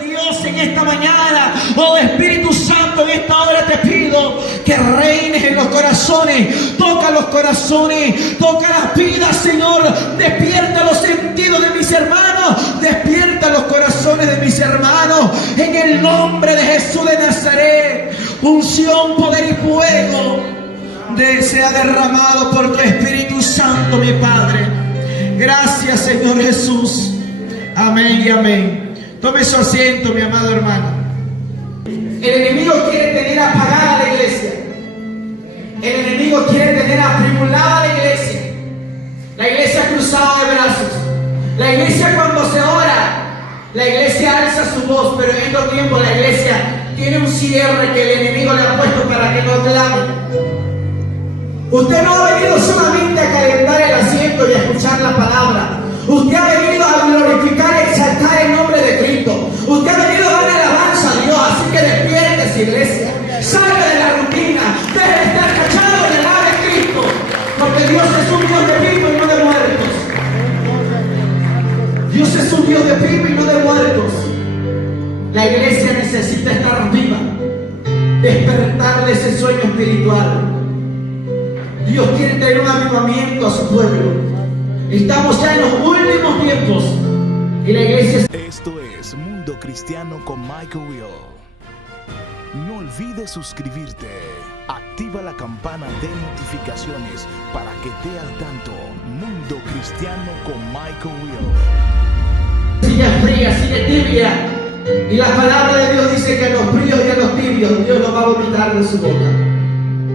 de Dios en esta mañana. Oh Espíritu Santo, en esta hora te pido que reines en los corazones. Toca los corazones, toca las vidas, Señor. Despierta los sentidos de mis hermanos. Despierta los corazones de mis hermanos. En el nombre de Jesús de Nazaret. Unción, poder y fuego sea derramado por tu Espíritu Santo, mi Padre. Gracias, Señor Jesús. Amén y amén. Tome su asiento, mi amado hermano. El enemigo quiere tener apagada la iglesia. El enemigo quiere tener atribulada la iglesia. La iglesia cruzada de brazos. La iglesia cuando se ora, la iglesia alza su voz, pero en estos tiempos la iglesia tiene un cierre que el enemigo le ha puesto para que no clame. Usted no ha venido solamente a calentar el asiento y a escuchar la palabra. Usted ha venido a glorificar y exaltar el nombre de Cristo. Usted ha venido a dar alabanza a Dios. Así que despiértese, iglesia. Salga de la rutina. Deje de estar cachado en el lado de Cristo. Porque Dios es un Dios de vivos y no de muertos. Dios es un Dios de vivos y no de muertos. La iglesia necesita estar viva. Despertar de ese sueño espiritual. Dios quiere tener un avivamiento a su pueblo. Estamos ya en los últimos tiempos y la iglesia... Esto es Mundo Cristiano con Michael Will. No olvides suscribirte. Activa la campana de notificaciones para que esté al tanto. Mundo Cristiano con Michael Will. Silla fría, sigue tibia. Y la palabra de Dios dice que a los fríos y a los tibios Dios los va a vomitar de su boca.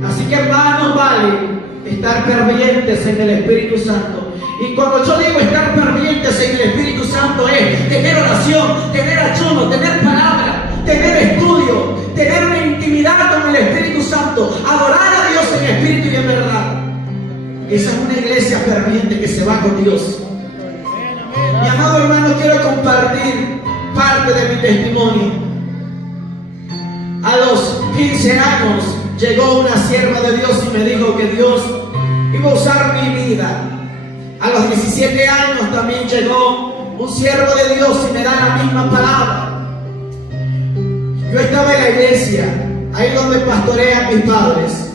Así que más nos vale estar fervientes en el Espíritu Santo. Y cuando yo digo estar fervientes en el Espíritu Santo es tener oración, tener ayuno, tener palabra, tener estudio, tener una intimidad con el Espíritu Santo, adorar a Dios en espíritu y en verdad. Esa es una iglesia ferviente que se va con Dios. Mi amado hermano, quiero compartir parte de mi testimonio. A los 15 años llegó una sierva de Dios y me dijo que Dios iba a usar mi vida. A los 17 años también llegó un siervo de Dios y me da la misma palabra. Yo estaba en la iglesia, ahí donde pastorean mis padres.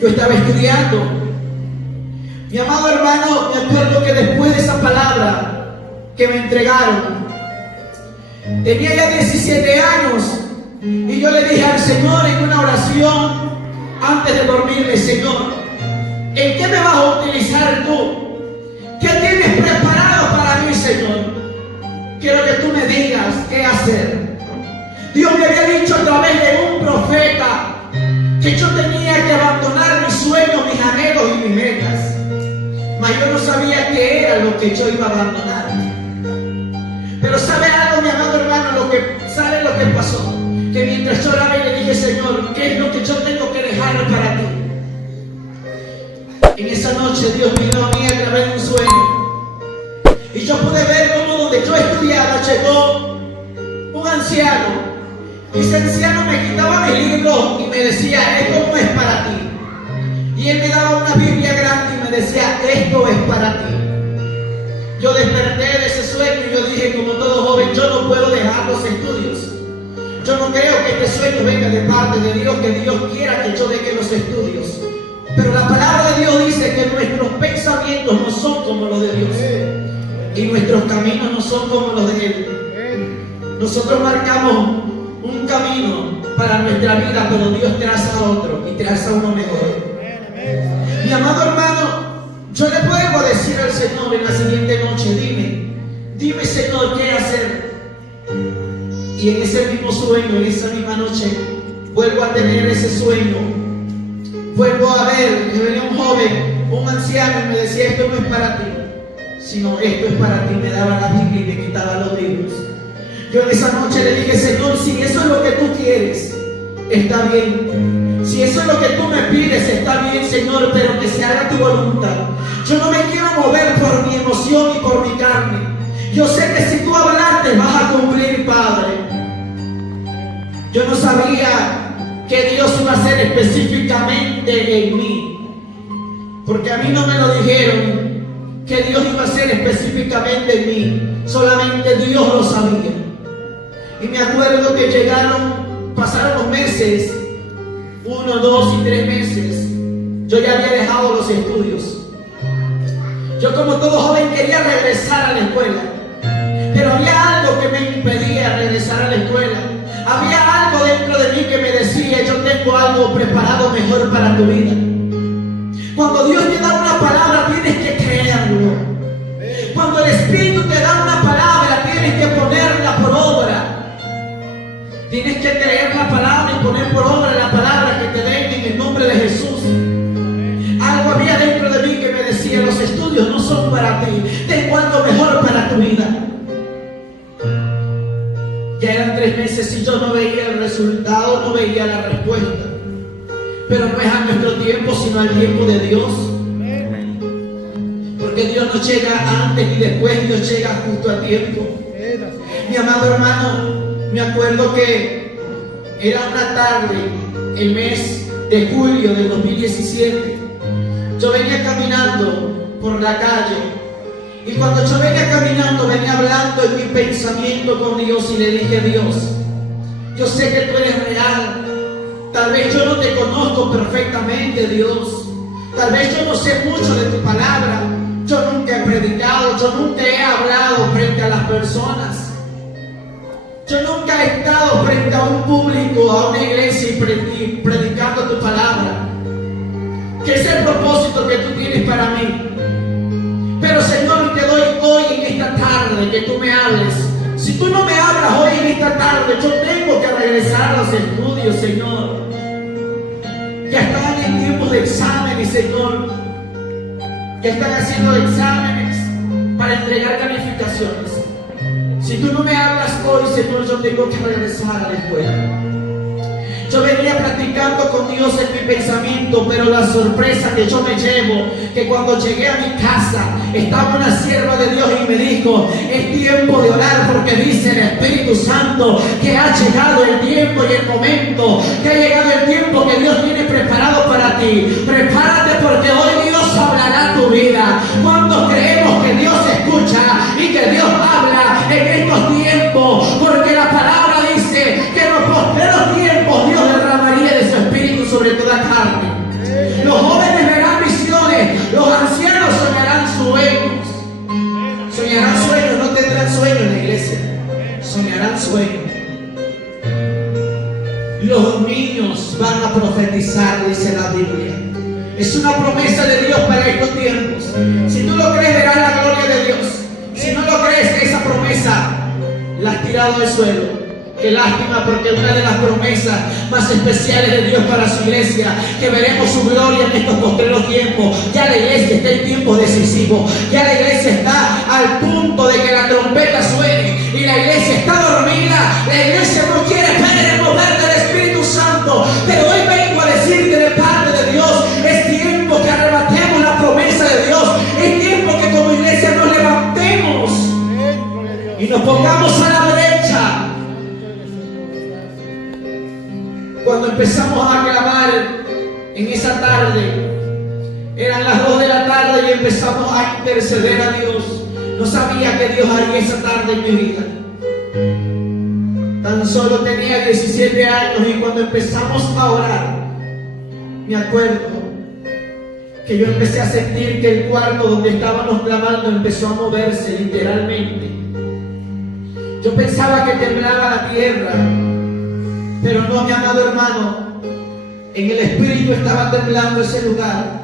Yo estaba estudiando. Mi amado hermano, me acuerdo que después de esa palabra que me entregaron, tenía ya 17 años. Y yo le dije al Señor en una oración, antes de dormirme: Señor, ¿en qué me vas a utilizar tú? ¿Qué tienes preparado para mí, Señor? Quiero que tú me digas qué hacer. Dios me había dicho a través de un profeta que yo tenía que abandonar mis sueños, mis anhelos y mis metas. Mas yo no sabía qué era lo que yo iba a abandonar. Pero ¿sabe algo, mi amado hermano? ¿Sabe lo que pasó? Que mientras yo oraba y le dije: Señor, ¿qué es lo que yo tengo que dejar para ti? En esa noche Dios vino a mí a través de un sueño. Y yo pude ver cómo donde yo estudiaba llegó un anciano. Ese anciano me quitaba mi libro y me decía: esto no es para ti. Y él me daba una Biblia grande y me decía: esto es para ti. Yo desperté de ese sueño y yo dije, como todo joven, yo no puedo dejar los estudios. Yo no creo que este sueño venga de parte de Dios, que Dios quiera que yo deje los estudios. Pero la palabra de Dios dice que nuestros pensamientos no son como los de Dios. Y nuestros caminos no son como los de Él. Nosotros marcamos un camino para nuestra vida, pero Dios traza otro y traza uno mejor. Mi amado hermano, yo le puedo decir al Señor en la siguiente noche: dime Señor, ¿qué hacer? Y en ese mismo sueño, en esa misma noche, vuelvo a tener ese sueño. Vuelvo a ver que venía un joven, un anciano, y me decía: esto no es para ti, sino esto es para ti. Me daba la Biblia y me quitaba los libros. Yo en esa noche le dije: Señor, si eso es lo que tú quieres, está bien. Si eso es lo que tú me pides, está bien, Señor, pero que se haga tu voluntad. Yo no me quiero mover por mi emoción y por mi carne. Yo sé que si tú hablaste, vas a cumplir, Padre. Yo no sabía que Dios iba a hacer específicamente en mí, porque a mí no me lo dijeron que Dios iba a hacer específicamente en mí. Solamente Dios lo sabía. Y me acuerdo que pasaron los meses, 1, 2 y 3 meses. Yo ya había dejado los estudios. Yo, como todo joven, quería regresar a la escuela, pero había algo que me impedía regresar a la escuela. Había algo dentro de mí que me decía: yo tengo algo preparado mejor para tu vida. Cuando Dios te da una palabra, tienes que creerlo. Cuando el Espíritu te da una palabra, tienes que ponerla por obra. Tienes que creer la palabra y poner por obra la palabra que te den en el nombre de Jesús. Algo había dentro de mí que me decía: los estudios no son para ti, tengo algo mejor para tu vida. Ya eran 3 meses y yo no veía el resultado, no veía la respuesta. Pero no es a nuestro tiempo, sino al tiempo de Dios. Porque Dios no llega antes ni después, Dios llega justo a tiempo. Mi amado hermano, me acuerdo que era una tarde, el mes de julio del 2017. Yo venía caminando por la calle, y cuando yo venía caminando, venía hablando en mi pensamiento con Dios, y le dije: a Dios, yo sé que tú eres real. Tal vez yo no te conozco perfectamente, Dios. Tal vez yo no sé mucho de tu palabra. Yo nunca he predicado, yo nunca he hablado frente a las personas. Yo nunca he estado frente a un público, a una iglesia y predicando tu palabra, que es el propósito que tú tienes para mí. Pero, Señor, te doy hoy en esta tarde que tú me hables. Si tú no me hablas hoy en esta tarde, yo tengo que regresar a los estudios, Señor. Ya están en tiempos de exámenes, Señor. Ya están haciendo exámenes para entregar calificaciones. Si tú no me hablas hoy, Señor, yo tengo que regresar a la escuela. Yo venía practicando con Dios en mi pensamiento, pero la sorpresa que yo me llevo, que cuando llegué a mi casa, estaba una sierva de Dios y me dijo: es tiempo de orar, porque dice el Espíritu Santo que ha llegado el tiempo y el momento, que ha llegado el tiempo que Dios tiene preparado para ti. Prepárate, porque hoy Dios hablará tu vida. Cuando creemos que Dios escucha y que Dios habla en estos tiempos, porque la palabra dice que en los postreros tiempos Dios derramaría de su Espíritu sobre toda carne. Los jóvenes verán visiones, los ancianos soñarán sueños. Soñarán sueños, no tendrán sueños en la iglesia. Soñarán sueños. Los niños van a profetizar, dice la Biblia. Es una promesa de Dios para estos tiempos. Si tú lo crees, verás la gloria de Dios. Si no lo crees, esa promesa la has tirado al suelo. Qué lástima, porque una de las promesas más especiales de Dios para su iglesia, que veremos su gloria en estos postreros tiempos. Ya la iglesia está en tiempos decisivos. Ya la iglesia está al punto de que la trompeta suene, y la iglesia está dormida. La iglesia no quiere ver el mover del Espíritu Santo. Pero hoy vengo a decirte de parte de Dios: es tiempo que arrebatemos la promesa de Dios. Es tiempo que como iglesia nos levantemos y nos pongamos a la brecha. Cuando empezamos a clamar en esa tarde, eran las 2 de la tarde, y empezamos a interceder a Dios. No sabía que Dios haría esa tarde en mi vida. Tan solo tenía 17 años, y cuando empezamos a orar, me acuerdo que yo empecé a sentir que el cuarto donde estábamos clamando empezó a moverse literalmente. Yo pensaba que temblaba la tierra, pero no, mi amado hermano. En el Espíritu estaba temblando ese lugar.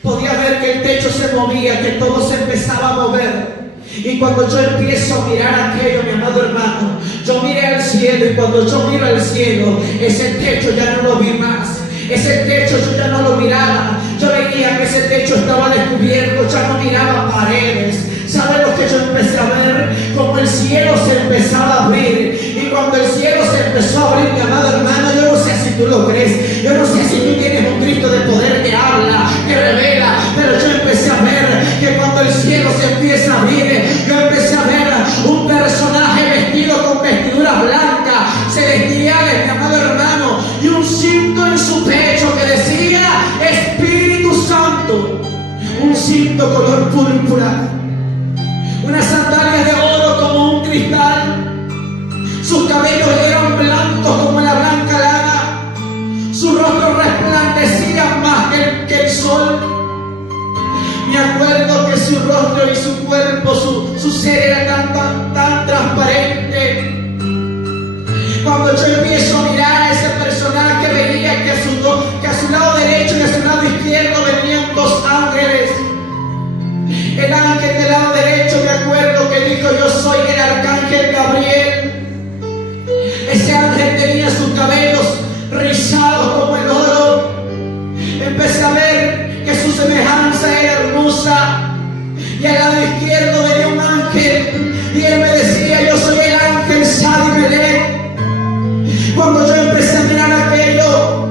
Podía ver que el techo se movía, que todo se empezaba a mover. Y cuando yo empiezo a mirar aquello, mi amado hermano, yo miré al cielo, y cuando yo miro al cielo, ese techo ya no lo vi más. Ese techo yo ya no lo miraba. Yo veía que ese techo estaba descubierto, ya no miraba paredes. ¿Sabe lo que yo empecé a ver? Como el cielo se empezaba a abrir. Y cuando el cielo se empezó a abrir, mi amado hermano, yo no sé si tú lo crees, yo no sé si tú tienes un Cristo de poder que habla, que revela, pero yo empecé a ver que cuando el cielo se empieza a abrir, yo empecé a ver un personaje vestido con vestiduras blancas, celestiales, mi amado hermano, y un cinto en su pecho que decía Espíritu Santo, un cinto color púrpura, unas sandalias de oro como un cristal, sus cabezas en su cuerpo, su ser era tan transparente. Cuando yo empiezo a mirar a ese personaje, veía que a su lado derecho y a su lado izquierdo venían dos ángeles. El ángel del lado derecho, me acuerdo que dijo: yo soy el arcángel Gabriel. Ese ángel tenía sus cabellos rizados como el oro. Empecé a ver que su semejanza era hermosa. Y al lado izquierdo venía un ángel y él me decía: yo soy el ángel Sadimelech. Cuando yo empecé a mirar aquello,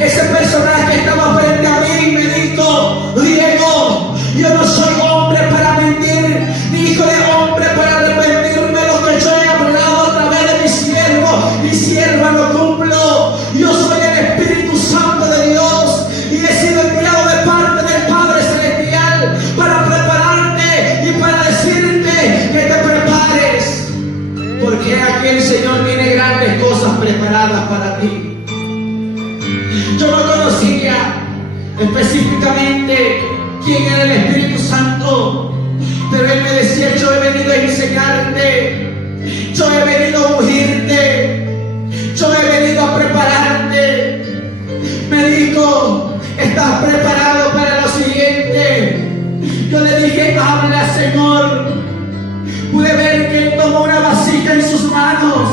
ese personaje estaba frente a mí y me dijo: Diego, yo no soy hombre para mentir, ni hijo de hombre para arrepentirme. Lo que yo he hablado a través de mi siervo y sierva lo cumplo. Yo soy el Espíritu Santo de Dios y he sido enviado de parte del Padre Celestial para prepararte y para decirte que te prepares, porque aquí el Señor tiene grandes cosas preparadas para ti. Yo no conocía específicamente quién era el Espíritu Santo, pero Él me decía: yo he venido a enseñarte, yo he venido a ungirte, yo he venido a prepararte. Me dijo: ¿estás preparado para lo siguiente? Yo le dije: habla, Señor. Pude ver que Él tomó una vasija en sus manos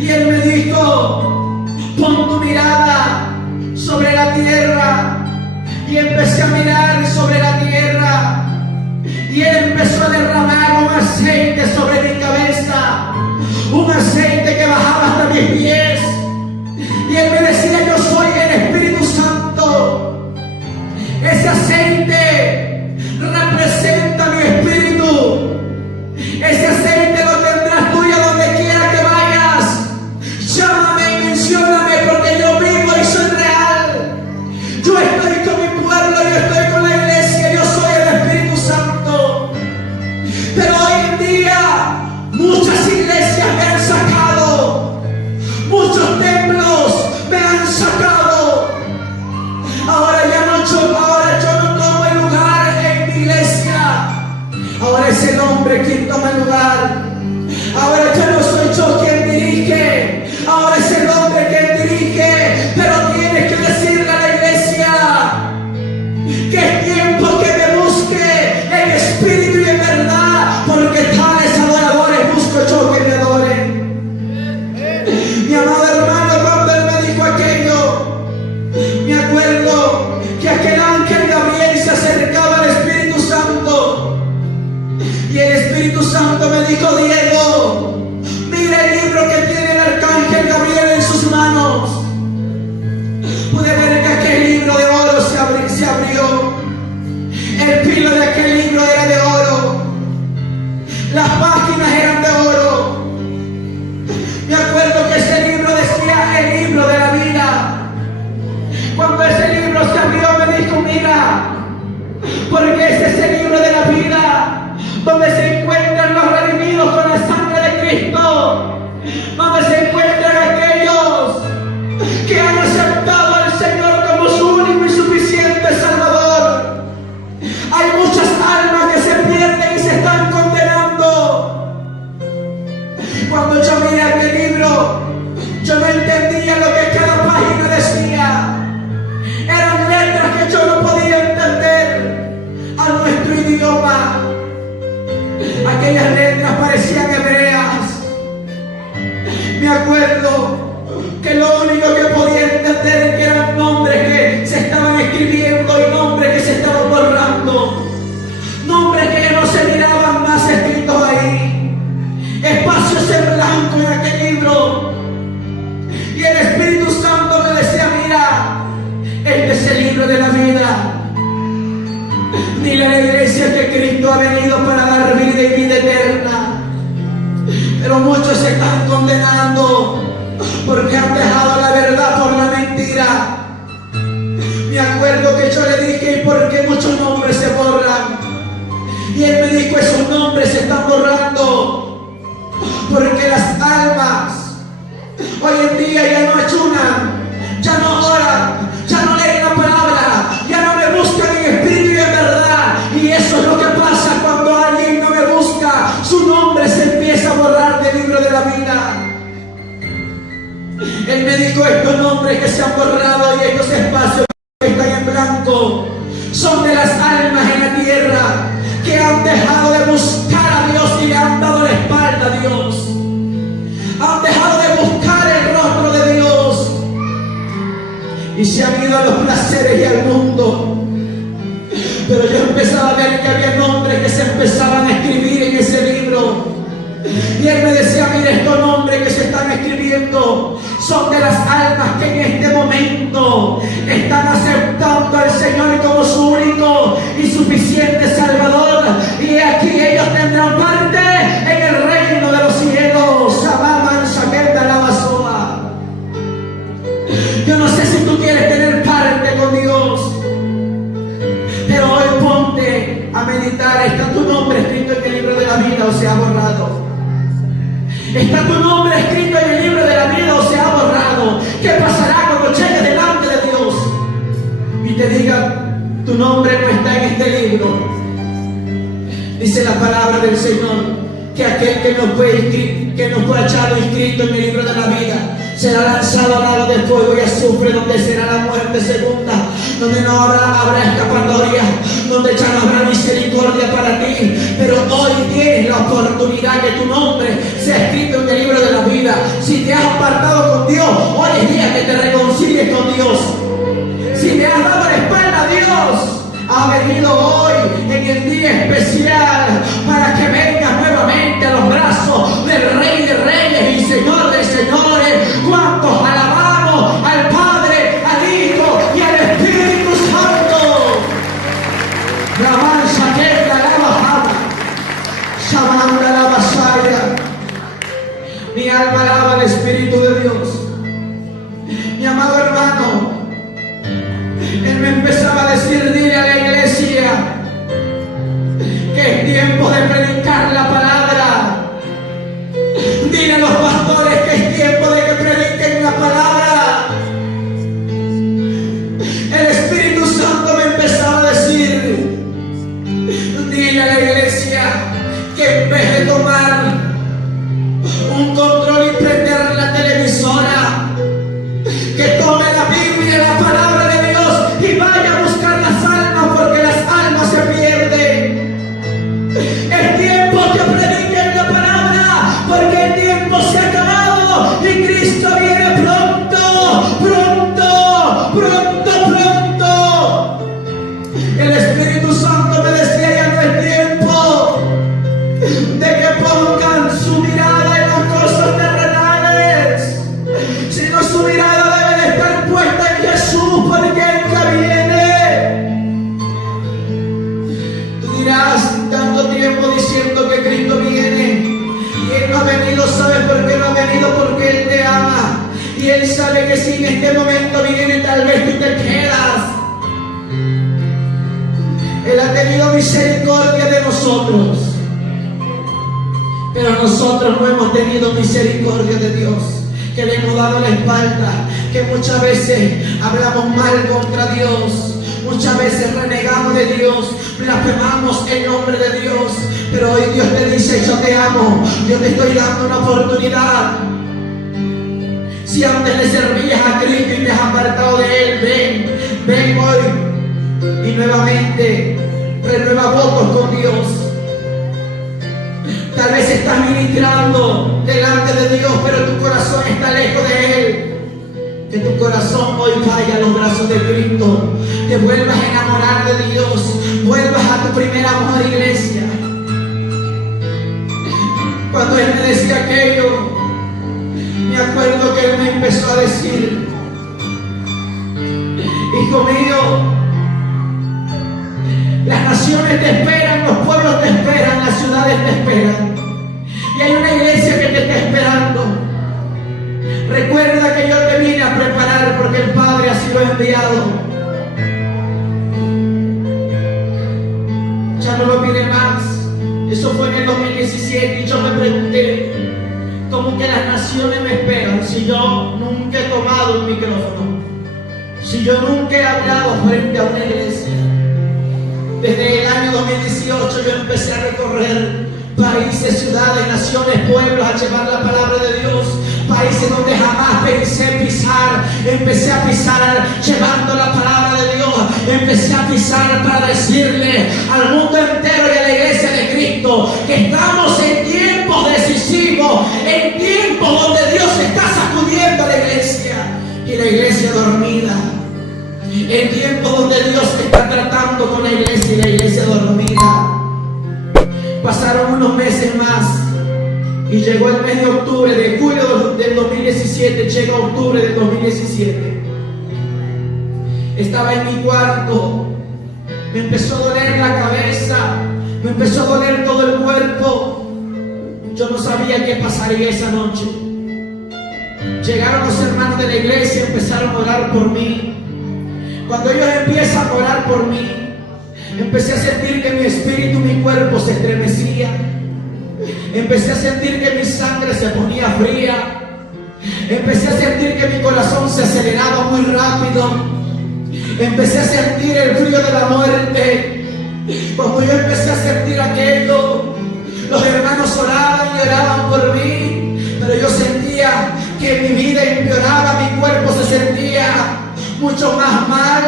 y Él me dijo: pon tu mirada sobre la tierra. Y empecé a mirar sobre la tierra y Él empezó a derramar un aceite sobre mi cabeza, un aceite que bajaba hasta mis pies. Y Él me decía: yo soy el Espíritu Santo. Ese aceite representa mi espíritu. Ese aceite lo tendrás tú y a donde quiera que vayas. Llámame y mencióname, porque yo vivo y soy real. Yo estoy con mi pueblo, yo estoy con la iglesia, yo soy el Espíritu Santo. Pero hoy en día muchas iglesias me han sacado, muchos templos me han sacado. Ahora yo no tomo el lugar en mi iglesia. Ahora es el hombre quien toma el lugar. Ahora ya no soy yo quien dirige. Ahora es el hombre quien dirige. Pero tienes que decirle a la iglesia que es tiempo que me busque en espíritu y en verdad, porque tales adoradores busco yo que me adoren. Mi amado hermano, cuando Él me dijo aquello, me acuerdo que aquel ángel Gabriel se acercaba al Espíritu Santo. Y el Espíritu Santo me dijo: Diego, mira el libro que tiene el arcángel Gabriel en sus manos. Pude ver que aquel libro de oro se abrió. El filo de aquel libro era de oro. Las páginas eran de oro. Me acuerdo que ese libro decía: el libro de la vida. Cuando ese libro se abrió, me dijo: mira, porque ese es el libro de la vida, donde se encuentran los redimidos con la sangre de Cristo, donde se encuentran aquellos que han aceptado al Señor como su único y suficiente Salvador. Hay muchas almas que se pierden y se están condenando. Cuando yo miré aquel libro, yo no entendía lo que cada página decía. Eran letras que yo no podía entender a nuestro idioma. Aquellas letras parecían hebreas. Me acuerdo que lo único que podía entender que eran nombres que se estaban escribiendo y nombres que se estaban borrando, nombres que no se miraban más escritos ahí, espacios en blanco en aquel libro. Y el Espíritu Santo me decía: mira, este es el libro de la vida. Dile a la iglesia que Cristo ha venido para dar vida y vida eterna. Pero muchos se están condenando porque han dejado la verdad por la mentira. Me acuerdo que yo le dije: ¿y por qué muchos nombres se borran? Y Él me dijo: esos nombres se están borrando porque las almas hoy en día ya no ayunan, ya no oran, ya no leen la palabra, ya no me buscan en espíritu y en verdad. Y eso es lo que pasa nombres que se han borrado y estos espacios que están en blanco son de las almas en la tierra que han dejado de buscar a Dios y le han dado la espalda a Dios. Han dejado de buscar el rostro de Dios y se han ido a los placeres y al mundo. Pero yo empezaba a ver que había nombres que se empezaban a escribir en ese libro. Y él me decía, mire, estos nombres que se están escribiendo son de las almas que en este momento están aceptando al Señor como su único y suficiente Salvador. Y aquí ellos tendrán parte en el reino de los cielos. Amaman Shaqueta la Basoa. Yo no sé si tú quieres tener parte con Dios, pero hoy ponte a meditar. ¿Está tu nombre escrito en el libro de la vida o se ha borrado? ¿Está tu nombre escrito en el libro de la vida o se ha borrado? ¿Qué pasará cuando llegues delante de Dios y te digan, tu nombre no está en este libro? Dice la palabra del Señor que aquel que no fue echado inscrito en el libro de la vida será lanzado al lago de fuego y azufre, donde será la muerte segunda, donde no habrá escapatoria, donde ya no habrá misericordia para ti. Pero hoy tienes la oportunidad que tu nombre sea escrito en el libro de la vida. Si te has apartado con Dios, hoy es día que te reconcilies con Dios. Si te has dado la espalda a Dios, ha venido hoy en el día especial para que vengas nuevamente a los brazos del Rey de Reyes y Señor de Señores. ¿Cuántos alabamos al Padre, al Hijo y al Espíritu Santo? La mancha que la bajada, llamando a la vasalla. Mi alma alaba al Espíritu de Dios. Mi amado hermano, él me empezaba a decir, dile a la iglesia que es tiempo de predicar la palabra. Dile a los pastores que es tiempo de que prediquen la palabra. El Espíritu Santo me empezaba a decir, dile a la iglesia que en vez de tomar un control y prender la televisora, que tome la Biblia, la palabra de Dios, y vaya a buscar las almas, porque las almas se pierden. Es tiempo que prediquen la palabra, porque el tiempo se ha acabado y Cristo viene pronto, pronto, pronto, pronto. El Espíritu Santo me decía, ya no es tiempo de que pongan su mirada en las cosas terrenales, sino su mirada debe de estar puesta en Jesús, porque Él ya viene. Tú dirás, tanto tiempo diciendo que Cristo viene y Él no ha venido. ¿Sabes por qué no ha venido? Porque Él te ama y Él sabe que si en este momento viene, tal vez tú te quedas. Él ha tenido misericordia de nosotros, pero nosotros no hemos tenido misericordia de Dios, que le hemos dado la espalda, que muchas veces hablamos mal contra Dios, muchas veces renegamos de Dios, blasfemamos el nombre de Dios. Pero hoy Dios te dice, yo te amo, yo te estoy dando una oportunidad. Si antes le servías a Cristo y te has apartado de Él, ven hoy y nuevamente renueva votos con Dios. Tal vez estás ministrando delante de Dios, pero tu corazón está lejos de Él. Que tu corazón hoy vaya a los brazos de Cristo, te vuelvas a enamorar de Dios, vuelvas a tu primer amor, iglesia. Cuando Él me decía aquello, me acuerdo que Él me empezó a decir, hijo mío, las naciones te esperan, los pueblos te esperan, las ciudades te esperan. Y hay una iglesia que te está esperando. Recuerda que yo te vine a preparar porque el Padre así lo ha enviado. Ya no lo mire más. Eso fue en el 2017 y yo me pregunté, ¿cómo que las naciones me esperan si yo nunca he tomado un micrófono? Si yo nunca he hablado frente a una iglesia. Desde el año 2018 yo empecé a recorrer países, ciudades, naciones, pueblos, a llevar la palabra de Dios, países donde jamás pensé pisar. Empecé a pisar llevando la palabra de Dios. Empecé a pisar para decirle al mundo entero y a la iglesia de Cristo que estamos en tiempos decisivos, en tiempos donde Dios está sacudiendo a la iglesia y la iglesia dormida, en tiempos donde Dios está tratando con la iglesia y la iglesia dormida. Pasaron unos meses más y llegó el mes de octubre, de julio del 2017, llega octubre del 2017. Estaba en mi cuarto, me empezó a doler la cabeza, me empezó a doler todo el cuerpo. Yo no sabía qué pasaría esa noche. Llegaron los hermanos de la iglesia, empezaron a orar por mí. Cuando ellos empiezan a orar por mí, empecé a sentir que mi espíritu y mi cuerpo se estremecía. Empecé a sentir que mi sangre se ponía fría. Empecé a sentir que mi corazón se aceleraba muy rápido. Empecé a sentir el frío de la muerte. Cuando yo empecé a sentir aquello, los hermanos oraban y oraban por mí, pero yo sentía que mi vida empeoraba, mi cuerpo se sentía mucho más mal.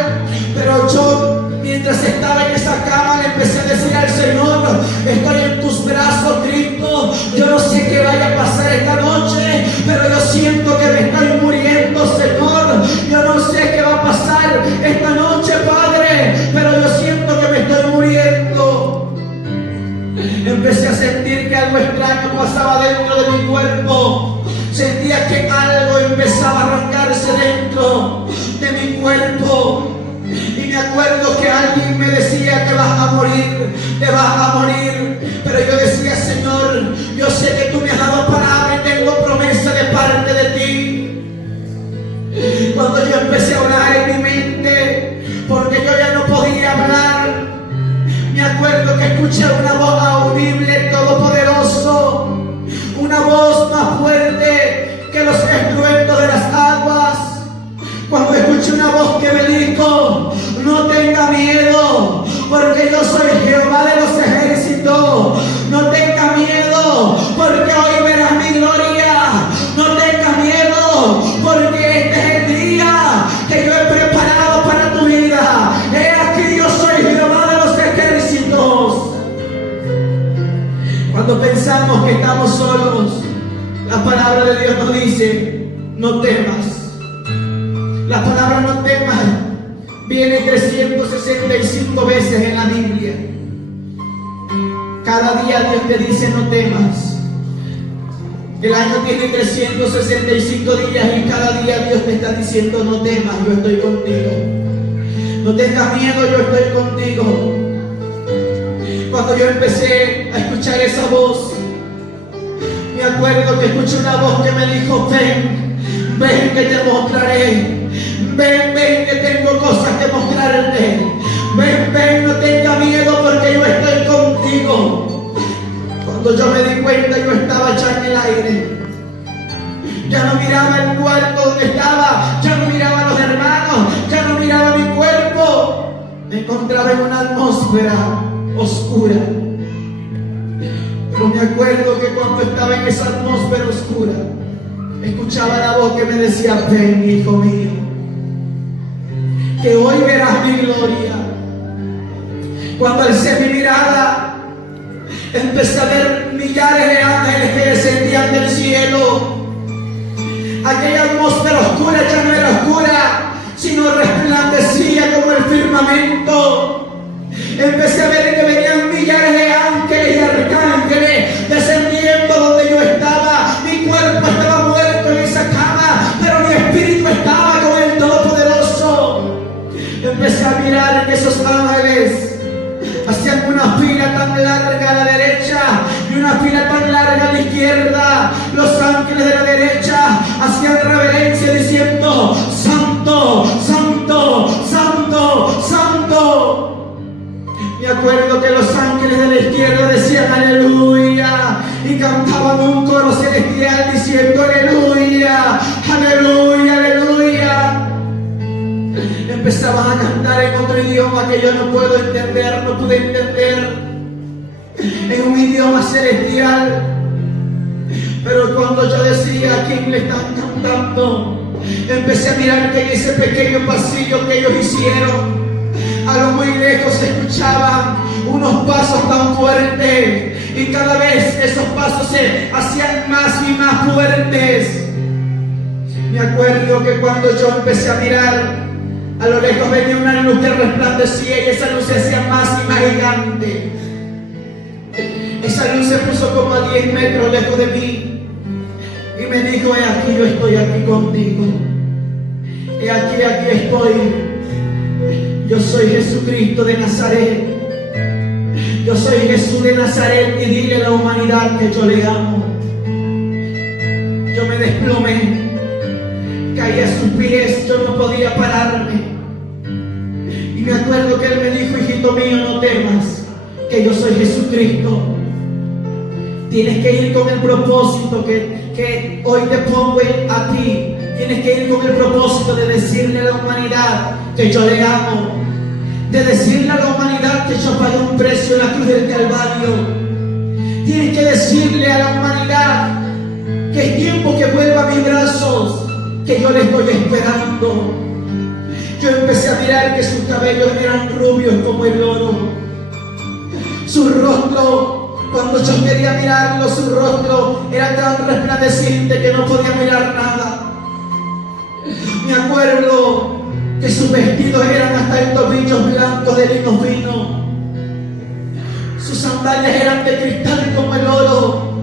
Pero yo, mientras estaba en esa cama, le empecé a decir al Señor: estoy en tus brazos, Cristo. Yo no sé qué vaya a pasar esta noche, pero yo siento que me estoy muriendo, Señor. Yo no sé qué va a pasar esta noche, Padre, pero yo siento que me estoy muriendo. Empecé a sentir que algo extraño pasaba dentro de mi cuerpo. Sentía que algo empezaba a arrancarse dentro de mi cuerpo. Y me acuerdo que alguien me decía: te vas a morir, te vas a morir. Pero yo decía: Señor, yo sé que tú me has dado palabra y tengo promesa de parte de ti. Cuando yo empecé a orar en mi mente, porque yo ya no podía hablar, me acuerdo que escuché una voz audible, todopoderoso, una voz más fuerte que los estruendos de las aguas. Cuando escuché una voz que me dijo: no tenga miedo, porque yo soy Jehová de los ejércitos. No tenga miedo, porque hoy verás mi gloria. No tenga miedo, porque este es el día que yo he preparado para tu vida. He aquí, yo soy Jehová de los ejércitos. Cuando pensamos que estamos solos, la palabra de Dios nos dice: no temas. La palabra no temas viene 365 veces en la Biblia. Cada día Dios te dice: no temas. El año tiene 365 días y cada día Dios te está diciendo: no temas, yo estoy contigo. No tengas miedo, yo estoy contigo. Cuando yo empecé a escuchar esa voz, me acuerdo que escuché una voz que me dijo: ven, ven que te mostraré. Ven, ven que tengo cosas que mostrarte. Ven, ven, no tenga miedo porque yo estoy contigo. Cuando yo me di cuenta, yo estaba ya en el aire. Ya no miraba el cuarto donde estaba, ya no miraba a los hermanos, ya no miraba mi cuerpo. Me encontraba en una atmósfera oscura. Pero me acuerdo que cuando estaba en esa atmósfera oscura, escuchaba la voz que me decía: ven, hijo mío, que hoy verás mi gloria. Cuando alcé mi mirada, empecé a ver millares de ángeles que descendían del cielo. Aquella atmósfera oscura ya no era oscura, sino resplandecía como el firmamento. Empecé a ver que venían millares de ángeles y arcángeles descendiendo donde yo estaba. Mi cuerpo estaba muerto en esa cama, pero mi espíritu estaba con el Todopoderoso. Empecé a mirar que esos ángeles hacían una fila tan larga a la derecha y una fila tan larga a la izquierda. Los ángeles de la derecha hacían reverencia diciendo: Santo, Santo, Santo, Santo. Me acuerdo que los ángeles de la izquierda decían: aleluya, y cantaban un coro celestial diciendo: aleluya, aleluya, aleluya. Empezaban a cantar en otro idioma que yo no puedo entender, no pude entender, en un idioma celestial. Pero cuando yo decía: decía, ¿a quién le están cantando? Empecé a mirar que en ese pequeño pasillo que ellos hicieron, a lo muy lejos se escuchaban unos pasos tan fuertes, y cada vez esos pasos se hacían más y más fuertes. Me acuerdo que cuando yo empecé a mirar, a lo lejos venía una luz que resplandecía, y esa luz se hacía más y más gigante. Esa luz se puso como a 10 metros lejos de mí y me dijo: he aquí, yo estoy aquí contigo. He aquí, aquí estoy. Yo soy Jesucristo de Nazaret. Yo soy Jesús de Nazaret, y dile a la humanidad que yo le amo. Yo me desplomé, caí a sus pies, yo no podía pararme. Y me acuerdo que él me dijo: hijito mío, no temas, que yo soy Jesucristo. Tienes que ir con el propósito que hoy te pongo a ti. Tienes que ir con el propósito de decirle a la humanidad que yo le amo, de decirle a la humanidad que yo pagué un precio en la cruz del Calvario. Tienes que decirle a la humanidad que es tiempo que vuelva a mis brazos, que yo le estoy esperando. Yo empecé a mirar que sus cabellos eran rubios como el oro, su rostro, cuando yo quería mirarlo, su rostro era tan resplandeciente que no podía mirar nada. Me acuerdo que sus vestidos eran hasta en tobillos blancos de lino fino. Sus sandalias eran de cristal como el oro.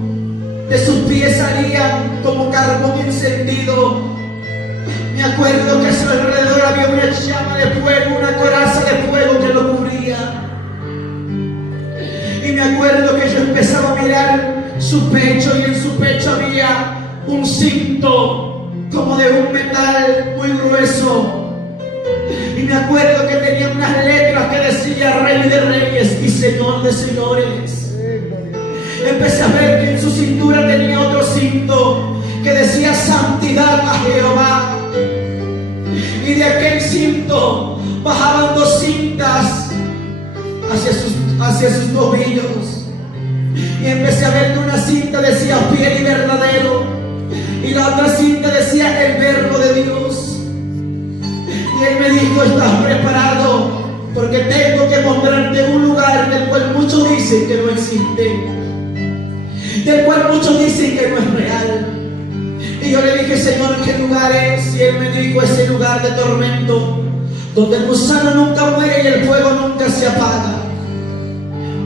De sus pies salían como carbón encendido. Me acuerdo que a su alrededor había una llama de fuego, una coraza de fuego que lo cubría. Y me acuerdo que yo empezaba a mirar su pecho, y en su pecho había un cinto como de un metal muy grueso. Y me acuerdo que tenía unas letras que decía: Rey de Reyes y Señor de Señores. Empecé a ver que en su cintura tenía otro cinto que decía: Santidad a Jehová. Y de aquel cinto bajaban 2 cintas hacia sus tobillos. Y empecé a ver que una cinta decía: Fiel y verdadero, y la otra cinta decía: El verbo de Dios. Y él me dijo: ¿estás preparado? Porque tengo que mostrarte un lugar del cual muchos dicen que no existe, del cual muchos dicen que no es real. Y yo le dije: Señor, ¿qué lugar es? Y él me dijo: ese lugar de tormento, donde el gusano nunca muere y el fuego nunca se apaga.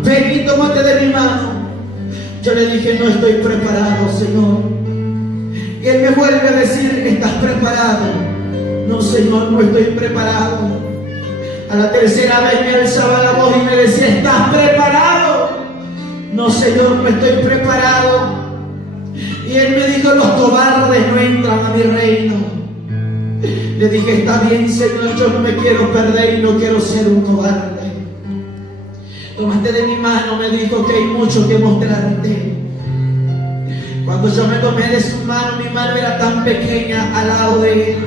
Ven y tómate de mi mano. Yo le dije: no estoy preparado, Señor. Y él me vuelve a decir: ¿estás preparado? No, Señor, no estoy preparado. A la tercera vez me alzaba la voz y me decía: ¿estás preparado? No, Señor, no estoy preparado. Y él me dijo: los cobardes no entran a mi reino. Le dije: está bien, Señor, yo no me quiero perder y no quiero ser un cobarde. Tomaste de mi mano, me dijo, que hay mucho que mostrarte. Cuando yo me tomé de su mano, mi mano era tan pequeña al lado de él.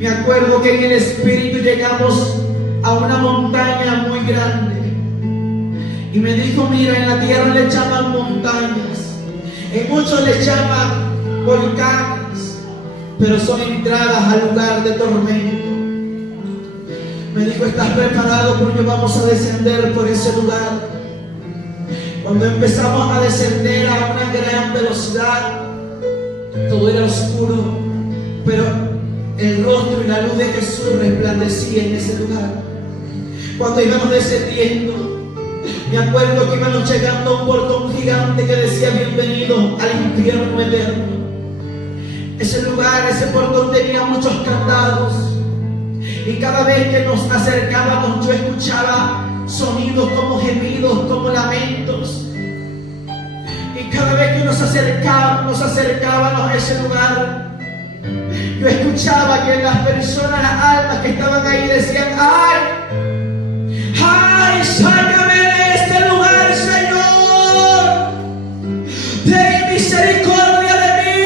Me acuerdo que en el espíritu llegamos a una montaña muy grande. Y me dijo: mira, en la tierra le llaman montañas, en muchos le llaman volcanes, pero son entradas al lugar de tormento. Me dijo: ¿estás preparado? Porque vamos a descender por ese lugar. Cuando empezamos a descender a una gran velocidad, todo era oscuro, pero el rostro y la luz de Jesús resplandecía en ese lugar. Cuando íbamos descendiendo, me acuerdo que íbamos llegando a un portón gigante que decía: bienvenido al infierno eterno. Ese lugar, ese portón tenía muchos candados, y cada vez que nos acercábamos yo escuchaba sonidos como gemidos, como lamentos. Y cada vez que nos acercábamos a ese lugar, yo escuchaba que las personas, las almas que estaban ahí decían: ¡ay! ¡Ay! ¡Sácame de este lugar, Señor! ¡Ten misericordia de mí!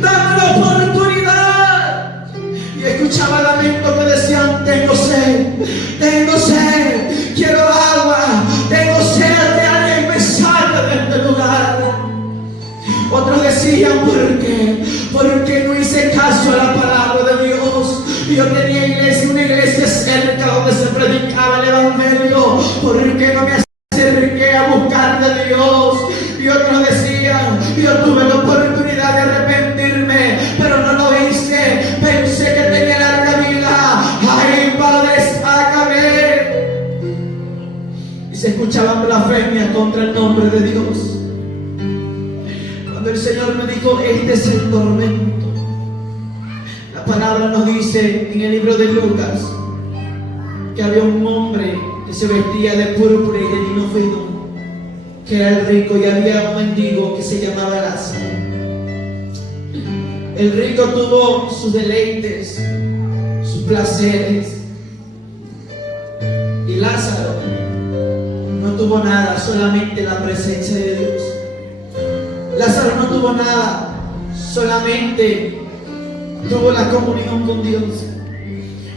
¡Dame la oportunidad! Y escuchaba lamentos que decían: tengo sed, quiero agua, tengo sed, que alguien me saque de este lugar. decían, ¿por qué? Porque no hice caso a la palabra de Dios. Yo tenía una iglesia cerca donde se predicaba el evangelio. ¿Por qué no me acerqué a buscar de Dios? Y otros decían, yo tuve la oportunidad de arrepentirme, pero no lo hice. Pensé que tenía larga vida. Ay, Padre, sácame. Y se escuchaban blasfemias contra el nombre de Dios. Cuando el Señor me dijo, este es el tormento, la palabra nos dice en el libro de Lucas que había un hombre que se vestía de púrpura y de lino fino, que era el rico, y había un mendigo que se llamaba Lázaro. El rico tuvo sus deleites, sus placeres, y Lázaro no tuvo nada, solamente la presencia de Dios. Lázaro no tuvo nada, solamente tuvo la comunión con Dios.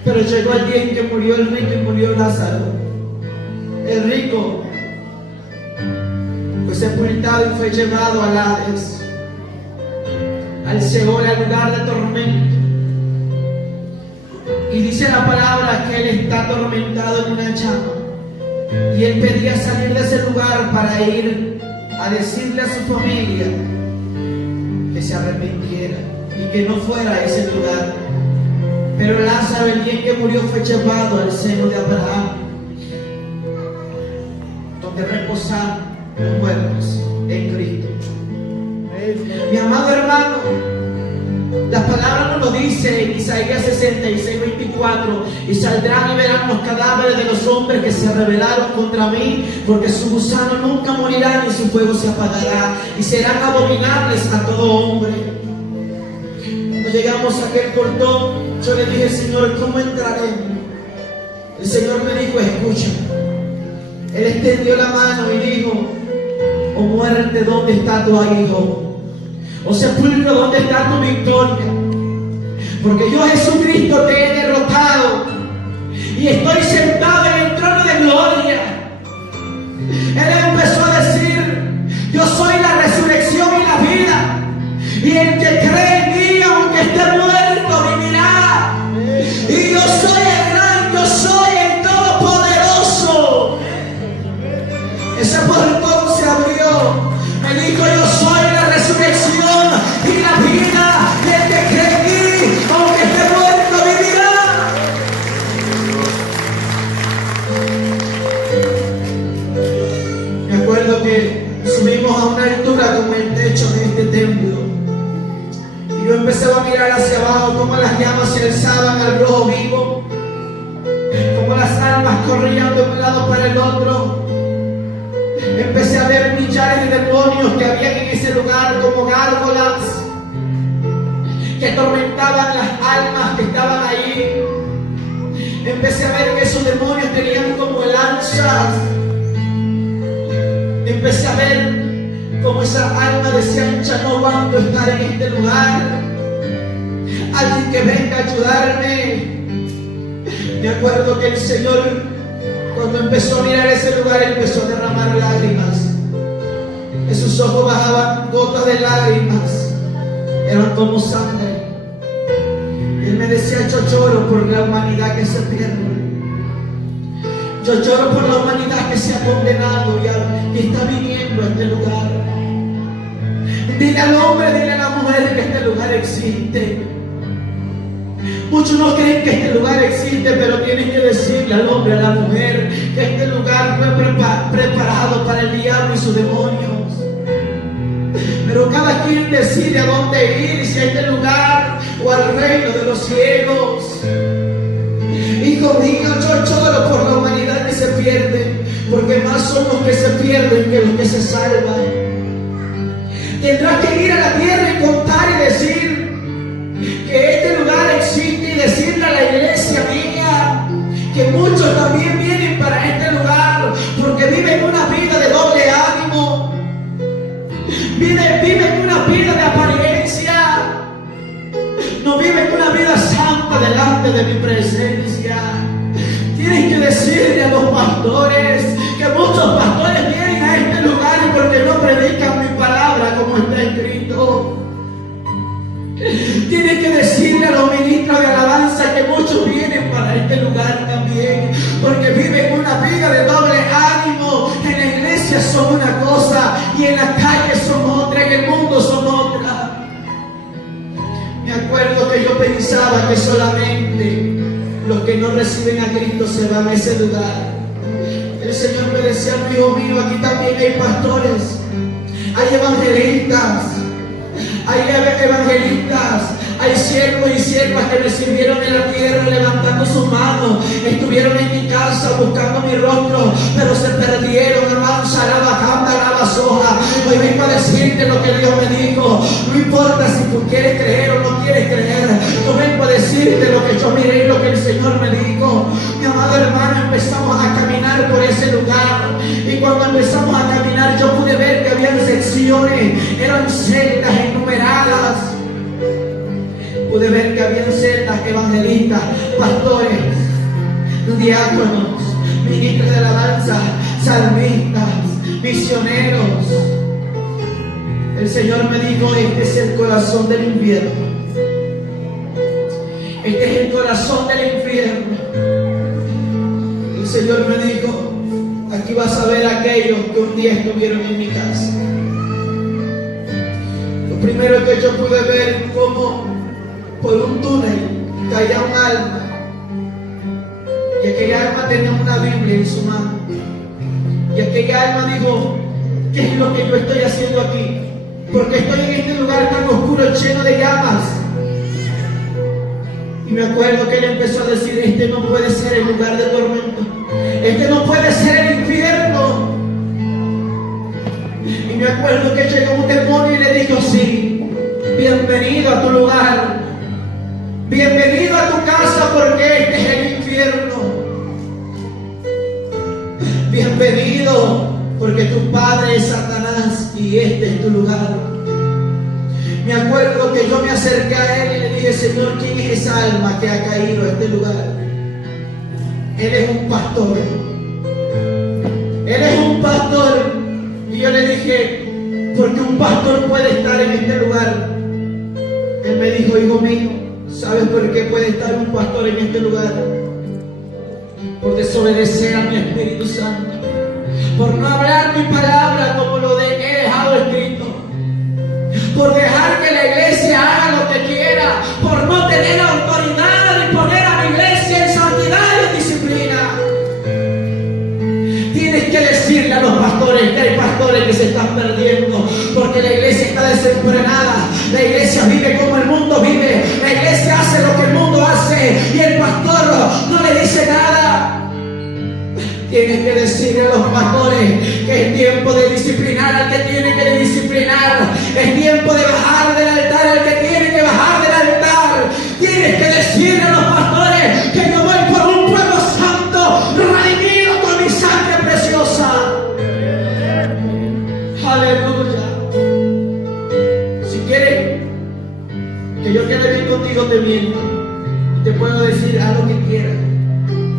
Pero llegó el día en que murió el rico y murió Lázaro. El rico fue sepultado y fue llevado al Hades, al Seol, al lugar de tormento. Y dice la palabra que él está atormentado en una llama. Y él pedía salir de ese lugar para ir a decirle a su familia que se arrepintiera y que no fuera a ese lugar. Pero Lázaro, el día en que murió, fue llevado al seno de Abraham, donde reposan los muertos en Cristo. Mi amado hermano, la palabra nos lo dice en Isaías 66:24: y saldrán y verán los cadáveres de los hombres que se rebelaron contra mí, porque su gusano nunca morirá ni su fuego se apagará, y serán abominables a todo hombre. Cuando llegamos a aquel portón, yo le dije, Señor, ¿cómo entraré? El Señor me dijo, escucha. Él extendió la mano y dijo, oh muerte, ¿dónde está tu aguijón? Oh sepulcro, ¿dónde está tu victoria? Porque yo, Jesucristo, te he derrotado y estoy sentado en el trono de gloria. Él empezó a decir, yo soy la resurrección y la vida, y el que cree en mí, aunque esté muerto, vivirá. Y yo soy el gran, yo soy el todopoderoso. Ese portón se abrió. Me dijo, yo soy la resurrección y la vida, y el que cree en mí, aunque esté muerto, vivirá. Me acuerdo que subimos a una altura como el techo de este templo, y yo empecé a mirar hacia abajo cómo las llamas se alzaban al rojo vivo, cómo las almas corrían de un lado para el otro. Empecé a ver millares de demonios que habían en ese lugar como gárgolas que atormentaban las almas que estaban ahí. Empecé a ver que esos demonios tenían como lanzas. Empecé a ver como esas almas decían, ya no aguanto estar en este lugar. Alguien que venga a ayudarme. Me acuerdo que el Señor, cuando empezó a mirar ese lugar, empezó a derramar lágrimas. De sus ojos bajaban gotas de lágrimas, eran como sangre. Él me decía, yo lloro por la humanidad que se pierde. Yo lloro por la humanidad que se ha condenado y está viniendo a este lugar. Dile al hombre, dile a la mujer que este lugar existe. Muchos no creen que este lugar existe, pero tienen que decirle al hombre, a la mujer, que este lugar fue preparado para el diablo y sus demonios. Pero cada quien decide a dónde ir, si a este lugar o al reino de los ciegos. Hijo mío, yo lloro por la humanidad que se pierde, porque más son los que se pierden que los que se salvan. Tendrás que ir a la tierra y contar y decir que este lugar existe, y decirle a la iglesia mía que muchos también vienen para este lugar porque viven una vida de doble ánimo, viven una vida de apariencia, no viven una vida santa delante de mi presencia. Tienes que decirle a los pastores que muchos pastores vienen a este lugar y porque no predican mi palabra como está escrito. Tienes que decirle a los ministros de alabanza que muchos vienen para este lugar también, porque viven una vida de doble ánimo. En la iglesia son una cosa y en la calle son otra, en el mundo son otra. Me acuerdo que yo pensaba que solamente los que no reciben a Cristo se van a ese lugar. El Señor me decía, hijo mío, aquí también hay pastores, hay evangelistas, hay siervos y siervas que me sirvieron en la tierra levantando sus manos, estuvieron en mi casa buscando mi rostro, pero se perdieron, hermanos, la soja. Hoy vengo a decirte lo que Dios me dijo. No importa si tú quieres creer o no quieres creer, yo vengo a decirte lo que yo miré y lo que el Señor me dijo. Mi amado hermano, empezamos a caminar por ese lugar, y cuando empezamos a caminar yo pude ver que habían secciones, eran celdas enumeradas. Pude ver que habían celdas, evangelistas, pastores, diáconos, ministros de alabanza, salmistas, misioneros. El Señor me dijo, este es el corazón del infierno. Este es el corazón del infierno. El Señor me dijo, aquí vas a ver a aquellos que un día estuvieron en mi casa. Lo primero que yo pude ver, como por un túnel caía un alma, y aquella alma tenía una Biblia en su mano, y aquella alma dijo, ¿qué es lo que yo estoy haciendo aquí? Porque estoy en este lugar tan oscuro, lleno de llamas. Y me acuerdo que él empezó a decir, este no puede ser el lugar de tormento, este no puede ser el infierno. Y me acuerdo que llegó un demonio y le dijo, sí, bienvenido a tu lugar, bienvenido a tu casa, porque este es el infierno. Bienvenido, porque tu padre es Satanás y este es tu lugar. Me acuerdo que yo me acerqué a él y le dije, Señor, ¿quién es esa alma que ha caído a este lugar? Él es un pastor. Él es un pastor. Y yo le dije, ¿por qué un pastor puede estar en este lugar? Él me dijo, hijo mío, ¿sabes por qué puede estar un pastor en este lugar? Por desobedecer a mi Espíritu Santo, por no hablar mi palabra como lo he dejado escrito, por dejar que la iglesia haga lo que quiera, por no tener autoridad y poner a la iglesia en santidad y en disciplina. Tienes que decirle a los pastores que hay pastores que se están perdiendo, porque la iglesia está desenfrenada. La iglesia vive como el mundo vive, la iglesia hace lo que el mundo hace y el pastor no le dice nada. Tienes que decirle a los pastores que es tiempo de disciplinar al que tiene que disciplinar, es tiempo de bajar del altar al que tiene que bajar del altar. Tienes que decirle a los pastores que yo voy por un pueblo santo, redimido con mi sangre preciosa. Aleluya. Si quieres que yo quede bien contigo, te miento. Te puedo decir, haz lo que quieras,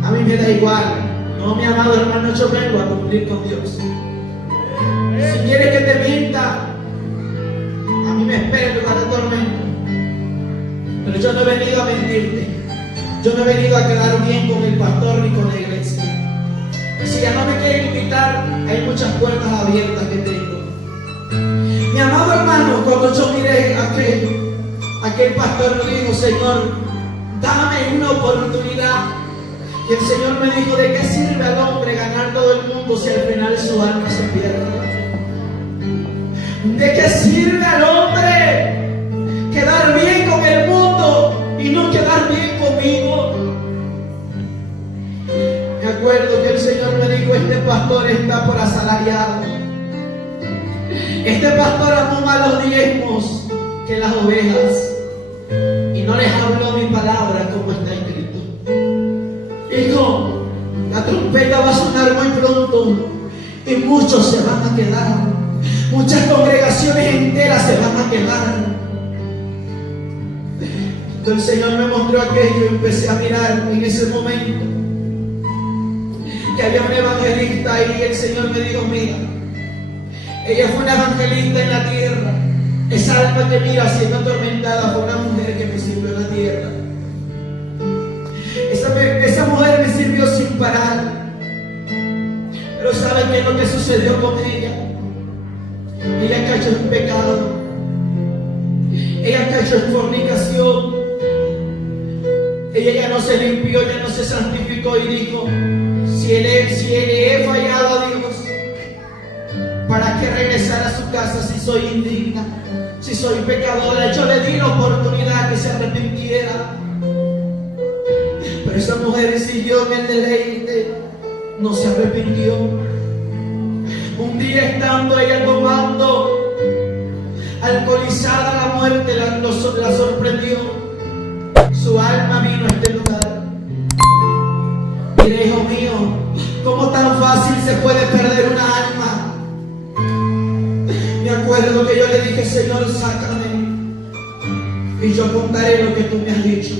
a mí me da igual. No, mi amado hermano, yo vengo a cumplir con Dios. Si quieres que te mienta, a mí me espera en lugar de tormento. Pero yo no he venido a mentirte. Yo no he venido a quedar bien con el pastor ni con la iglesia. Si ya no me quieren invitar, hay muchas puertas abiertas que tengo. Mi amado hermano, cuando yo miré aquel pastor me dijo, Señor, dame una oportunidad. Y el Señor me dijo, ¿de qué sirve al hombre ganar todo el mundo si al final su alma se pierde? ¿De qué sirve al hombre quedar bien con el mundo y no quedar bien conmigo? Me acuerdo que el Señor me dijo, este pastor está por asalariado. Este pastor amó más los diezmos que las ovejas y no les habló mi palabra como está escrito. Hijo, la trompeta va a sonar muy pronto y muchos se van a quedar. Muchas congregaciones enteras se van a quedar. Entonces el Señor me mostró aquello y empecé a mirar en ese momento que había un evangelista ahí y el Señor me dijo, mira, ella fue una evangelista en la tierra, Esa alma que mira siendo atormentada fue una mujer que me sirvió en la tierra. Esa mujer me sirvió sin parar. Pero ¿saben qué es lo que sucedió con ella? Ella cayó en pecado. Ella cayó en fornicación. Ella ya no se limpió, ya no se santificó y dijo: si le he fallado a Dios, ¿para qué regresar a su casa si soy indigna? Si soy pecadora. Yo le di la oportunidad que se arrepintiera. Pero esa mujer siguió en el deleite, no se arrepintió. Un día, estando ella tomando, alcoholizada, la muerte la sorprendió. Su alma vino a este lugar. Mire, hijo mío, cómo tan fácil se puede perder una alma. Me acuerdo que yo le dije: Señor, sácame y yo contaré lo que tú me has dicho.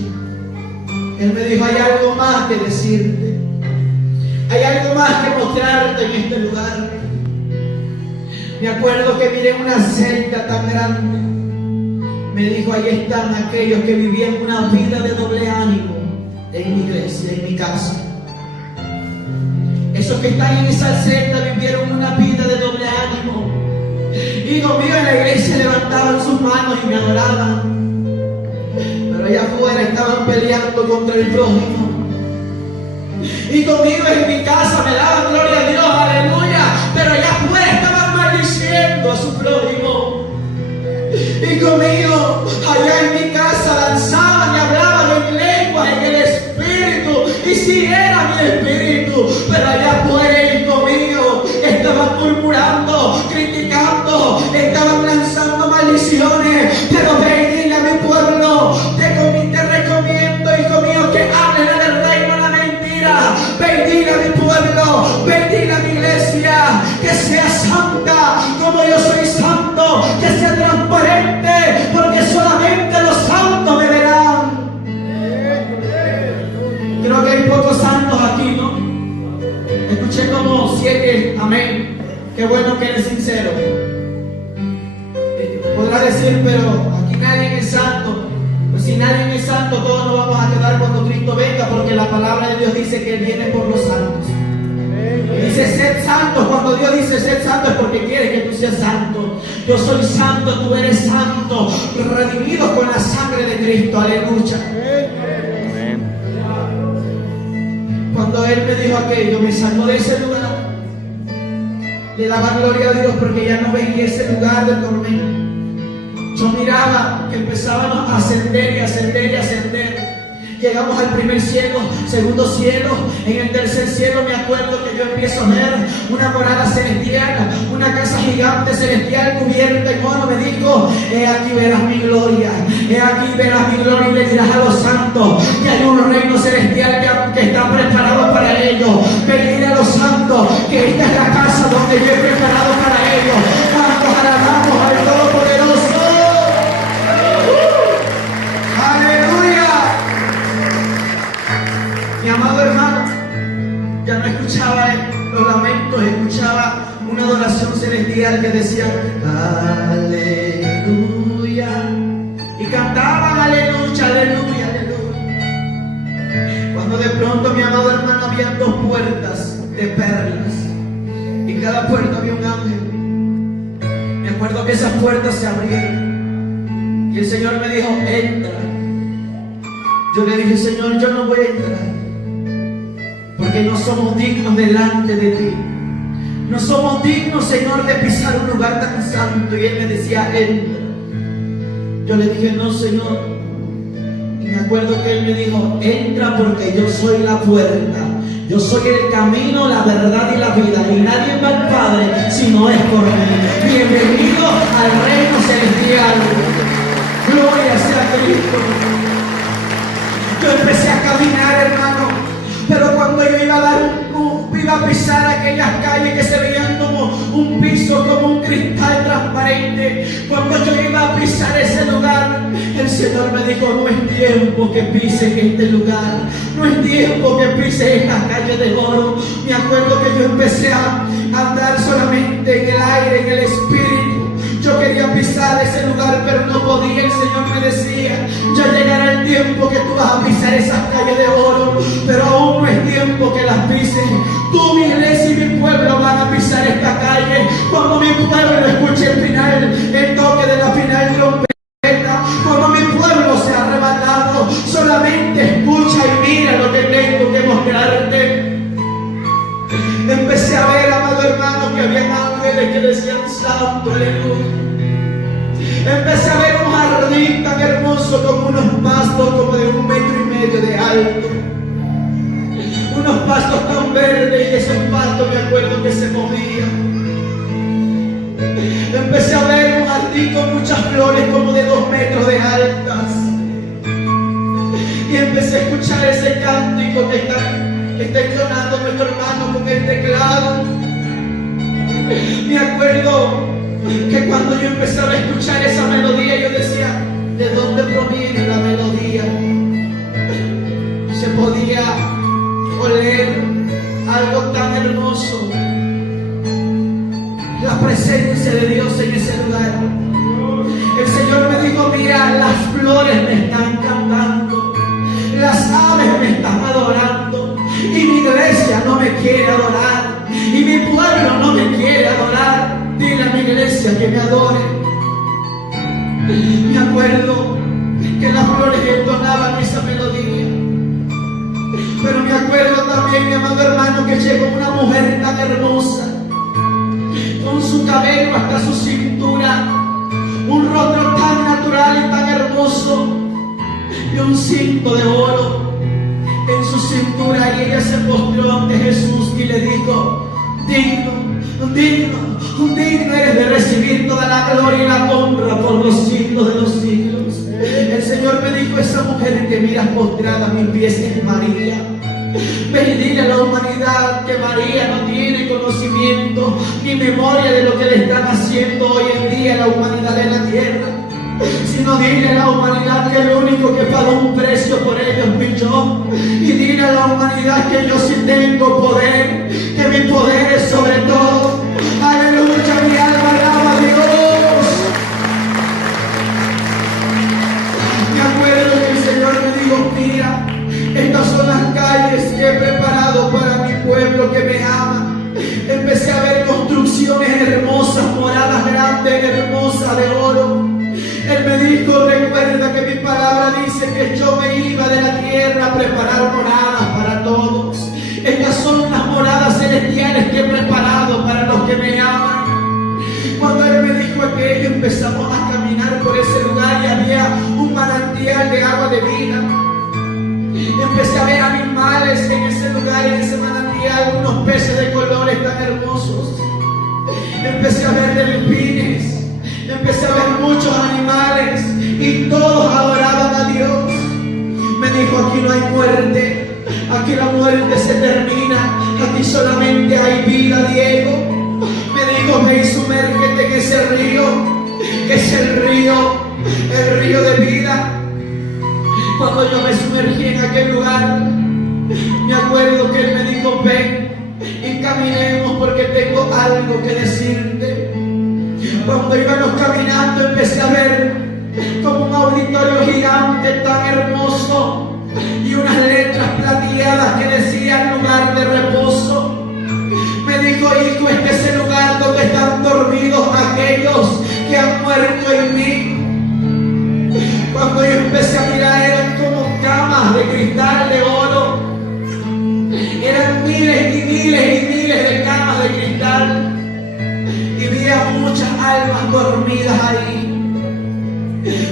Él me dijo: hay algo más que decirte, hay algo más que mostrarte en este lugar. Me acuerdo que miré una celda tan grande. Me dijo: ahí están aquellos que vivían una vida de doble ánimo en mi iglesia, en mi casa. Esos que están en esa celda vivieron una vida de doble ánimo. Hijo mío, en la iglesia levantaban sus manos y me adoraban, pero allá afuera estaban peleando contra el prójimo. Y conmigo en mi casa me daban gloria a Dios, aleluya, pero allá afuera estaban maldiciendo a su prójimo. Y conmigo allá en mi casa danzaban y hablaban en lenguas, en el espíritu, y sí era mi espíritu, pero allá afuera, hijo mío, estaban murmurando, criticando, estaban lanzando maldiciones. Pero ve y dile a mi pueblo, te recomiendo, hijo mío, que hablen del reino de la mentira. Bendiga a mi pueblo, bendiga a mi iglesia, que sea santa como yo soy santo, que sea transparente, porque solamente los santos me verán. Creo que hay pocos santos aquí, ¿no? Escuché como 7, amén. Qué bueno que eres sincero. Podrá decir: pero aquí nadie es santo. Pues si nadie es santo, todos nos vamos a quedar cuando Cristo venga, porque la palabra de Dios dice que Él viene por los santos. Dice: sed santos. Cuando Dios dice sed santo, es porque quiere que tú seas santo. Yo soy santo, tú eres santo, redimidos con la sangre de Cristo. Aleluya. Cuando Él me dijo aquello, me sacó de ese lugar. Le daba gloria a Dios porque ya no veía ese lugar de tormento. Yo miraba que empezábamos a ascender y ascender y ascender. Llegamos al primer cielo, segundo cielo. En el tercer cielo me acuerdo que yo empiezo a ver una morada celestial, una casa gigante celestial cubierta en oro. Me dijo: he aquí verás mi gloria, he aquí verás mi gloria, y le dirás a los santos que hay un reino celestial que está preparado para ellos. Pedirle a los santos que esta es la casa donde yo he preparado para ellos. ¿Cuántos alabamos al Todopoderoso? Mi amado hermano, ya no escuchaba los lamentos, escuchaba una adoración celestial que decía aleluya, y cantaban aleluya, aleluya, aleluya. Cuando de pronto, mi amado hermano, había 2 puertas de perlas, y en cada puerta había un ángel. Me acuerdo que esas puertas se abrieron y el Señor me dijo: entra. Yo le dije: Señor, yo no voy a entrar, porque no somos dignos delante de ti. No somos dignos, Señor, de pisar un lugar tan santo. Y Él me decía: entra. Yo le dije: no, Señor. Y me acuerdo que Él me dijo: entra, porque yo soy la puerta. Yo soy el camino, la verdad y la vida, y nadie va al Padre si no es por mí. Bienvenido al reino celestial. Gloria sea a Cristo. Yo empecé a caminar, hermano, pero cuando yo iba a pisar aquellas calles que se veían como un piso, como un cristal transparente, cuando yo iba a pisar ese lugar, el Señor me dijo: no es tiempo que pises este lugar, no es tiempo que pises estas calles de oro. Me acuerdo que yo empecé a andar solamente en el aire, en el espíritu. Yo quería pisar ese lugar el Señor me decía, ya llegará el tiempo que tú vas a pisar esas calles de oro, pero aún no es tiempo que las pises. Tú, mi iglesia y mi pueblo van a pisar esta calle cuando mi pueblo escuche el final, el toque de la final trompeta. Cuando mi pueblo sea arrebatado, solamente escucha y mira lo que tengo que mostrarte. Empecé a ver, amado hermano, que había ángeles que decían santo, aleluya. Empecé a ver un jardín tan hermoso como unos pastos como de 1,5 metros de alto. Unos pastos tan verdes, y esos pastos me acuerdo que se movían. Empecé a ver un jardín con muchas flores como de 2 metros de altas. Y empecé a escuchar ese cántico que está entonando nuestro hermano con el teclado. Me acuerdo que cuando yo empezaba a escuchar esa melodía, yo decía, ¿de dónde proviene la melodía? Se podía oler algo tan hermoso, la presencia de Dios en ese lugar. El Señor me dijo, mira, las flores me están cantando, las aves me están adorando, y mi iglesia no me quiere adorar, y mi pueblo no me quiere adorar. Dile a mi iglesia que me adore. Me acuerdo que las flores entonaban esa melodía, pero me acuerdo también, mi amado hermano, que llegó una mujer tan hermosa, con su cabello hasta su cintura, un rostro tan natural y tan hermoso, y un cinto de oro en su cintura, y ella se postró ante Jesús y le dijo, digno, digno, digno eres de recibir toda la gloria y la honra por los siglos de los siglos. El Señor me dijo, esa mujer que miras postrada a mis pies es María. Ven y dile a la humanidad que María no tiene conocimiento ni memoria de lo que le están haciendo hoy en día a la humanidad de la tierra, sino dile a la humanidad que el único que pagó un precio por ellos fui yo. Y dile a la humanidad que yo sí tengo poder, que mi poder es sobre todo. Aleluya, mi alma alaba a Dios. Me acuerdo que el Señor me dijo, mira, estas son las calles que he preparado para mi pueblo que me ama. Empecé a ver construcciones hermosas, moradas grandes, hermosas de oro. Él me dijo, recuerda que mi palabra dice que yo me iba de la tierra a preparar moradas para todos. Estas son las moradas celestiales que he preparado para los que me aman. Cuando Él me dijo aquello, empezamos a caminar por ese lugar y había un manantial de agua de vida. Empecé a ver animales en ese lugar, en ese manantial, unos peces de colores tan hermosos. Empecé a ver delfines. Empecé a ver muchos animales y todos adoraban a Dios. Me dijo, aquí no hay muerte, aquí la muerte se termina, aquí solamente hay vida, Diego. Me dijo, ve y sumérgete en ese río, que es el río de vida. Cuando yo me sumergí en aquel lugar, me acuerdo que Él me dijo, ven y caminemos porque tengo algo que decirte. Cuando íbamos caminando empecé a ver como un auditorio gigante tan hermoso y unas letras plateadas que decían lugar de reposo. Me dijo, hijo, este es el lugar donde están dormidos aquellos que han muerto en mí. Cuando yo empecé a mirar eran como camas de cristal de oro. Eran miles y miles y miles de camas de cristal. Y vi a muchas almas dormidas ahí.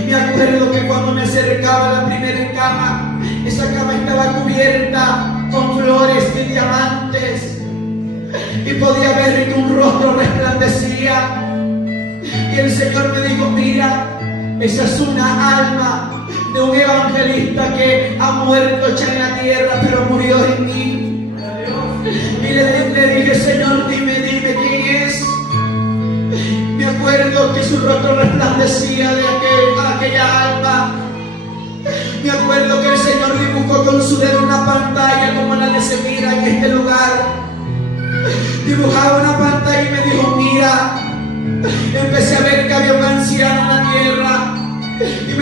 Me acuerdo que cuando me acercaba a la primera cama, esa cama estaba cubierta con flores y diamantes, y podía ver que un rostro resplandecía. Y el Señor me dijo, mira, esa es una alma de un evangelista que ha muerto ya en la tierra, pero murió en mí. Y le dije, Señor, dime quién es. Me acuerdo que su rostro resplandecía de aquella alma. Me acuerdo que el Señor dibujó con su dedo una pantalla como la que se mira en este lugar. Dibujaba una pantalla y me dijo, mira. Empecé a ver que había un anciano en la tierra. Y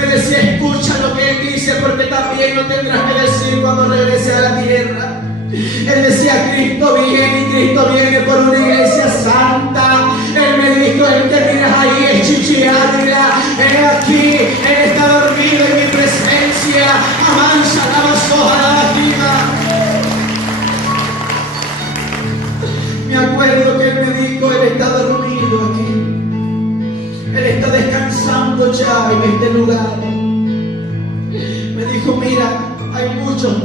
también lo tendrás que decir cuando regrese a la tierra. Él decía, Cristo viene y Cristo viene por una iglesia santa. Él me dijo, el que miras ahí es Chichi Ávila. Él aquí, Él está dormido en mi presencia. Avanza la soja la vida. Me acuerdo que Él me dijo, Él está dormido aquí. Él está descansando ya en este lugar. Me dijo, mira, hay muchos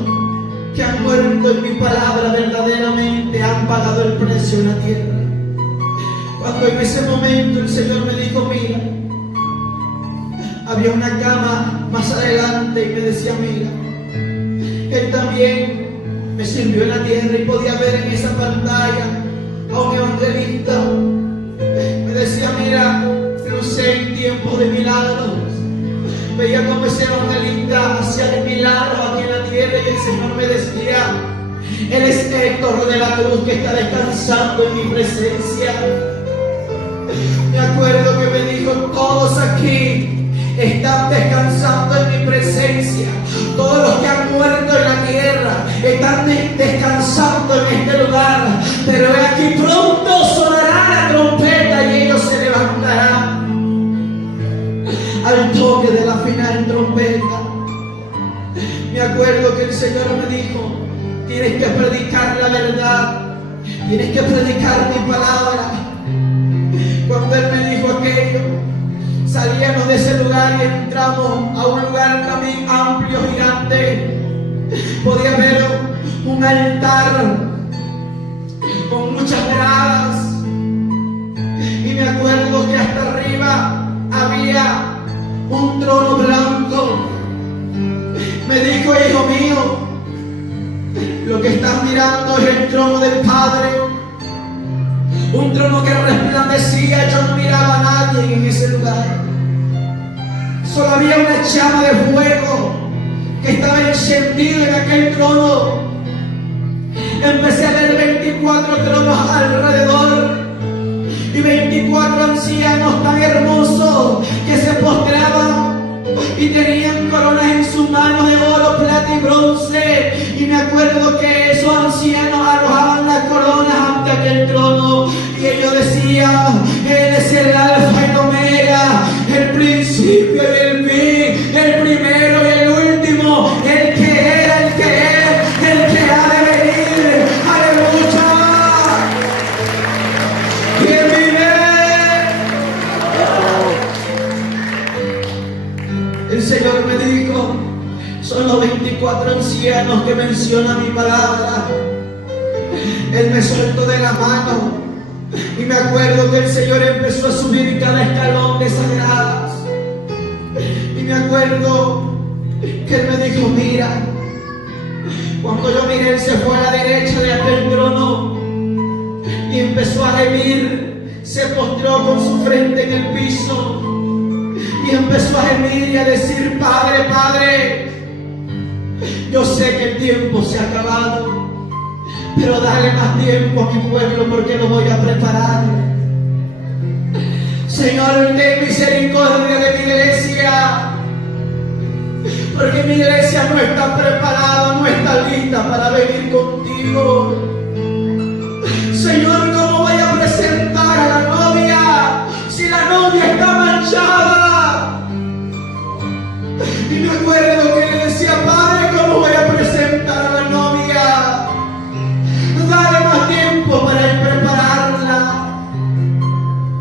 que han muerto en mi palabra, verdaderamente han pagado el precio en la tierra. Cuando en ese momento el Señor me dijo, mira, había una cama más adelante y me decía, mira, Él también me sirvió en la tierra y podía ver en esa pantalla a un evangelista. Me decía, mira, crucé en tiempos de milagros. Veía como ese evangelista hacía milagros aquí en la tierra y el Señor me decía, Él es Héctor de la Cruz que está descansando en mi presencia. Me acuerdo que me dijo, todos aquí están descansando en mi presencia. Todos los que han muerto en la tierra están descansando en este lugar. Pero aquí pronto sonará la trompeta y ellos se levantarán al toque de la final trompeta. Me acuerdo que el Señor me dijo, tienes que predicar la verdad, tienes que predicar mi palabra. Cuando Él me dijo aquello, salíamos de ese lugar y entramos a un lugar también amplio, gigante. Podía ver un altar con muchas gradas y me acuerdo que hasta arriba había un trono blanco. Me dijo, hijo mío, lo que estás mirando es el trono del Padre. Un trono que resplandecía. Yo no miraba a nadie en ese lugar. Solo había una llama de fuego que estaba encendida en aquel trono. Empecé a ver 24 tronos alrededor y 24 ancianos tan hermosos que se postraban y tenían coronas en sus manos de oro, plata y bronce. Y me acuerdo que esos ancianos arrojaban las coronas ante aquel trono y ellos decían, Él es el alfa y el omega, el principio y el fin, el primero y el último, el que era, el que es, el que ha de venir. ¡Aleluya! ¿Quién vive? El Señor me dijo, son los 24 ancianos que mencionan mi palabra. Él me soltó de la mano y me acuerdo que el Señor empezó a subir cada escalón de esas gradas. Y me acuerdo que Él me dijo, mira, cuando yo miré, Él se fue a la derecha de aquel trono y empezó a gemir, se postró con su frente en el piso y empezó a gemir y a decir, Padre, Padre, yo sé que el tiempo se ha acabado, pero dale más tiempo a mi pueblo porque lo voy a preparar. Señor, ten misericordia de mi iglesia, porque mi iglesia no está preparada, no está lista para venir contigo. Señor, ¿cómo voy a presentar a la novia si la novia está manchada? Y me acuerdo que le decía, Padre, ¿cómo voy a presentar a la novia? Dale más tiempo para ir prepararla.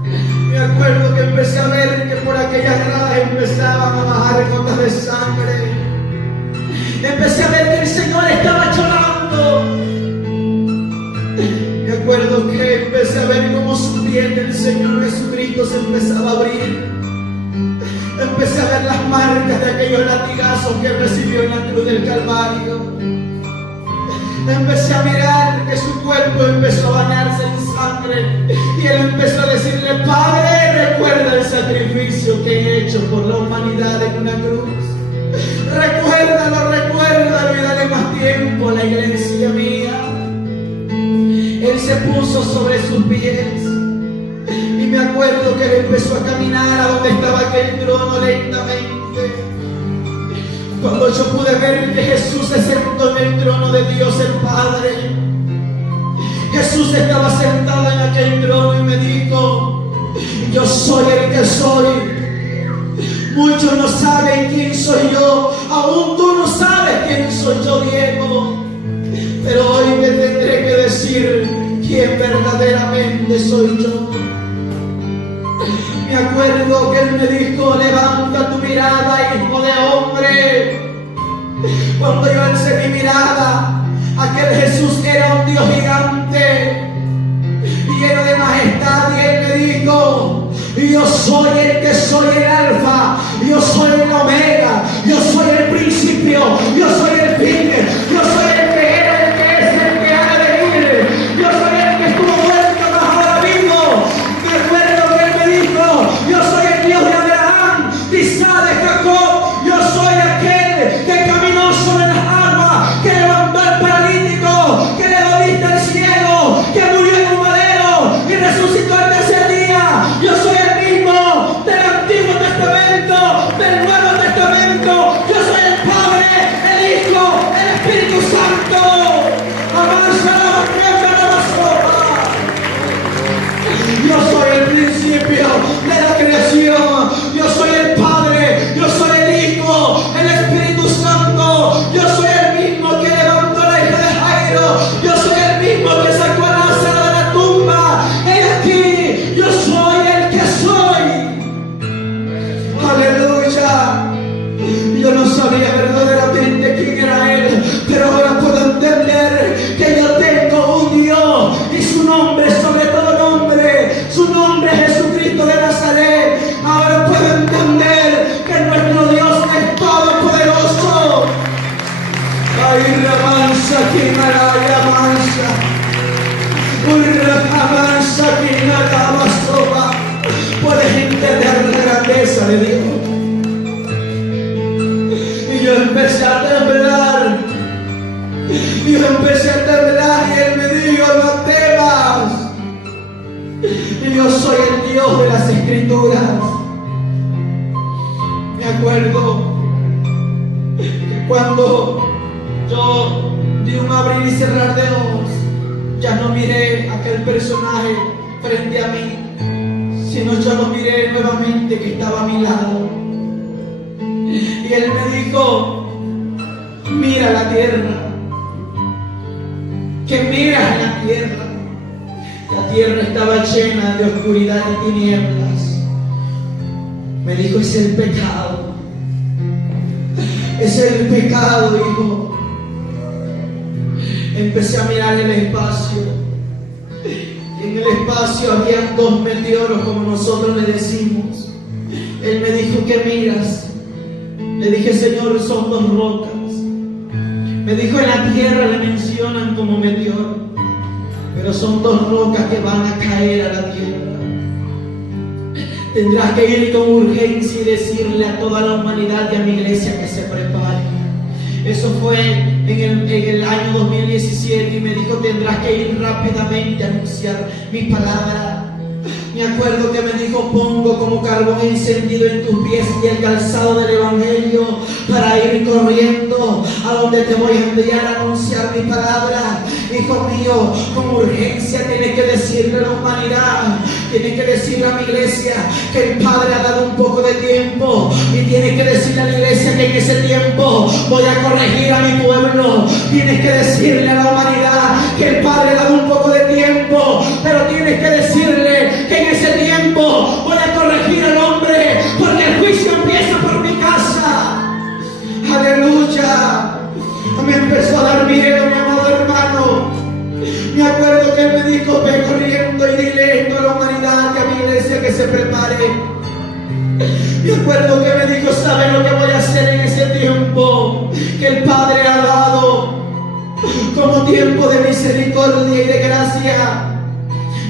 Me acuerdo que empecé a ver que por aquellas gradas empezaban a bajar gotas de sangre. Empecé a ver que el Señor estaba llorando. Me acuerdo que empecé a ver cómo su piel del Señor Jesucristo se empezaba a abrir. Empecé a ver las marcas de aquellos latigazos que recibió en la cruz del Calvario. Empecé a mirar que su cuerpo empezó a bañarse en sangre. Y Él empezó a decirle, Padre, recuerda el sacrificio que he hecho por la humanidad en una cruz. Recuérdalo, recuérdalo y dale más tiempo a la iglesia mía. Él se puso sobre sus pies. Y me acuerdo que Él empezó a caminar a donde estaba aquel trono lentamente. Cuando yo pude ver que Jesús se sentó en el trono de Dios el Padre, Jesús estaba sentado en aquel trono y me dijo: yo soy el que soy. Muchos no saben quién soy yo, aún tú no sabes quién soy yo, Diego. Pero hoy te tendré que decir quién verdaderamente soy yo. Me acuerdo que Él me dijo: levanta tu mirada, hijo de hombre. Cuando yo alcé mi mirada, aquel Jesús era un Dios gigante, lleno de majestad, y Él me dijo: yo soy el que soy el alfa, yo soy el omega, yo soy el principio, yo soy el fin, yo soy el que era, el que es, el que ha de venir, yo soy el que estuvo muerto mas ahora vivo. Me acuerdo que Él me dijo: yo soy el Dios de Abraham, de Isaac, de Jacob, yo soy aquel que caminó sobre las aguas, que levantó al paralítico, que le dio vista al ciego, que murió en un madero y resucitó al tercer día. Yo soy el mismo del Antiguo Testamento, del Nuevo Testamento. Yo soy el Padre, el Hijo, el Espíritu Santo. Avanza la tierra de la sopa. Yo soy el principio de la creación. Yo soy el Padre, yo soy el Hijo, el Espíritu Santo. Yo soy el mismo que levantó a la hija de Jairo. Yo soy el mismo que sacó a Lázaro de la tumba. He aquí, yo soy el que soy. Aleluya. Yo no sabía verdaderamente quién era Él, pero ahora puedo entender que yo tengo un Dios y su nombre es sobre todo nombre. Su nombre es Jesucristo de Nazaret. Ahora puedo entender que nuestro Dios es todopoderoso. Ay, ramansa, quimara, mansa. Uy, ramansa, quimara, masoba. Puedes entender la grandeza de Dios. Y yo empecé a temblar. Y yo empecé a temblar y Él me dijo: no temas. Y yo soy el Dios de las Escrituras. Me acuerdo que cuando yo di un abrir y cerrar de ojos, ya no miré a aquel personaje frente a mí, sino yo lo miré nuevamente que estaba a mi lado. Y Él me dijo: mira la tierra. Que miras en la tierra. La tierra estaba llena de oscuridad y tinieblas. Me dijo: es el pecado. Es el pecado, hijo. Empecé a mirar el espacio. Y en el espacio había dos meteoros, como nosotros le decimos. Él me dijo: ¿qué miras? Le dije: Señor, son dos rocas. Me dijo: en la tierra le mencionan como meteoro, pero son dos rocas que van a caer a la tierra. Tendrás que ir con urgencia y decirle a toda la humanidad y a mi iglesia que se prepare. Eso fue en el año 2017 y me dijo: tendrás que ir rápidamente a anunciar mi palabra. Me acuerdo que me dijo: pongo como carbón encendido en tus pies y el calzado del Evangelio para ir corriendo a donde te voy a enviar a anunciar mi palabra. Hijo mío, con urgencia tienes que decirle a la humanidad, tienes que decirle a mi iglesia que el Padre ha dado un poco de tiempo, y tienes que decirle a la iglesia que en ese tiempo voy a corregir a mi pueblo. Tienes que decirle a la humanidad que el Padre ha dado un poco de tiempo, pero tienes que decirle que en ese tiempo voy a corregir al hombre, porque el juicio empieza por mi casa. Aleluya. Me empezó a dar miedo, mi amado hermano. Me acuerdo que Él me dijo: ve corriendo y dile esto a la humanidad, que a mi iglesia que se prepare. Me acuerdo que me dijo: ¿sabe lo que voy a hacer en ese tiempo que el Padre ha dado como tiempo de misericordia y de gracia?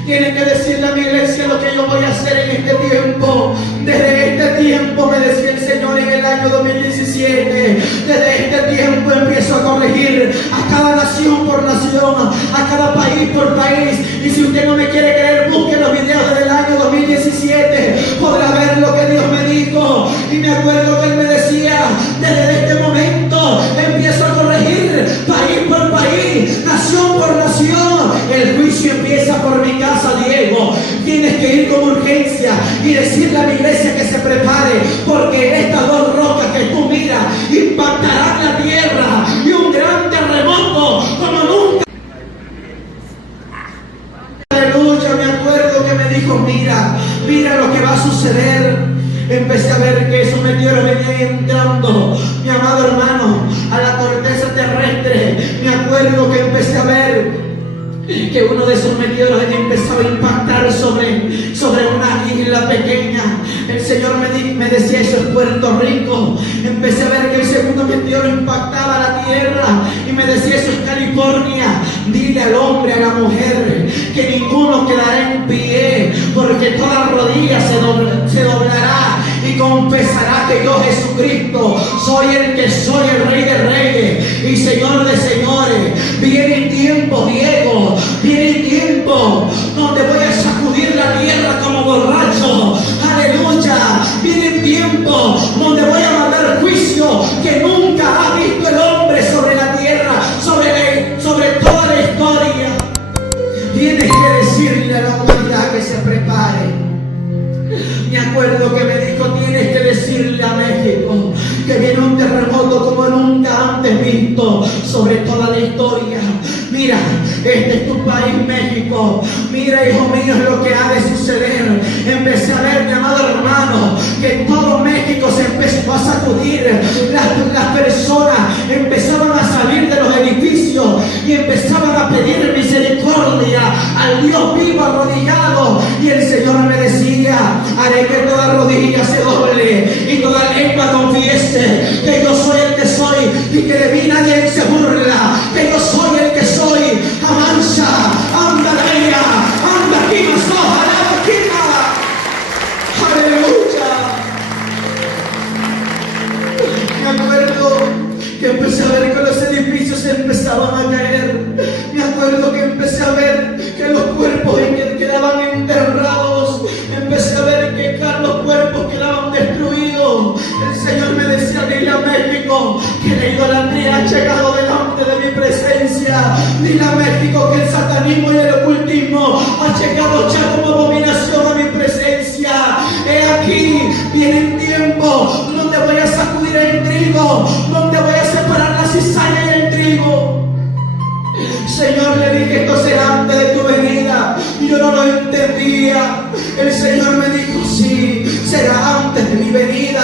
Tienen que decirle a mi iglesia lo que yo voy a hacer en este tiempo. Desde este tiempo, me decía el Señor en el año 2017, desde este tiempo empiezo a corregir a cada nación por nación, a cada país por país. Y si usted no me quiere creer, busque los videos del año 2017, podrá ver lo que Dios me dijo. Y me acuerdo que Él me decía: desde este momento meteoros venían entrando, mi amado hermano, a la corteza terrestre, me acuerdo que empecé a ver que uno de esos meteoros empezaba a impactar sobre una isla pequeña. El Señor me decía, eso es Puerto Rico. Empecé a ver que el segundo meteoro impactaba la tierra y me decía, eso es California. Dile al hombre, a la mujer, que ninguno quedará en pie, porque toda rodilla se doblará y confesará que yo, Jesucristo, soy el que soy, el Rey de Reyes y Señor de Señores. Viene tiempo, Diego, viene tiempo donde voy a sacudir la tierra como borracho. Aleluya. Viene tiempo donde voy a mandar juicio que nunca ha visto el hombre sobre la tierra, sobre toda la historia. Tienes que decirle a la humanidad que se prepare. Me acuerdo que me dijo, tienes que decirle a México que viene un terremoto como nunca antes visto sobre toda la historia. Mira, este es tu país, México. Mira, hijo mío, es lo que ha de suceder. Empecé a ver, mi amado hermano, que todo México se empezó a sacudir. Las personas empezaban a salir de los edificios y empezaban a pedir misericordia al Dios vivo arrodillado. Y el Señor me decía, haré que toda rodilla se doble y toda lengua confiese que yo soy el que soy y que de mí nadie se burla, que yo soy el que soy. Avanza, anda ella, anda aquí, aleluya. Me acuerdo que empecé a ver que los edificios empezaban a caer. Me acuerdo que empecé a ver que los cuerpos quedaban enterrados. Empecé a ver que los cuerpos quedaban destruidos. El Señor me decía, dile a México que la idolatría ha llegado delante de mi presencia. Dile a México que el satanismo y el ocultismo ha llegado ya como abominación a mi presencia. He aquí, viene tiempo donde voy a sacudir el trigo, donde voy a separar la cizaña y el trigo. Señor, le dije, esto será antes de tu venida. Y yo no lo entendía. El Señor me dijo, sí, será antes de mi venida,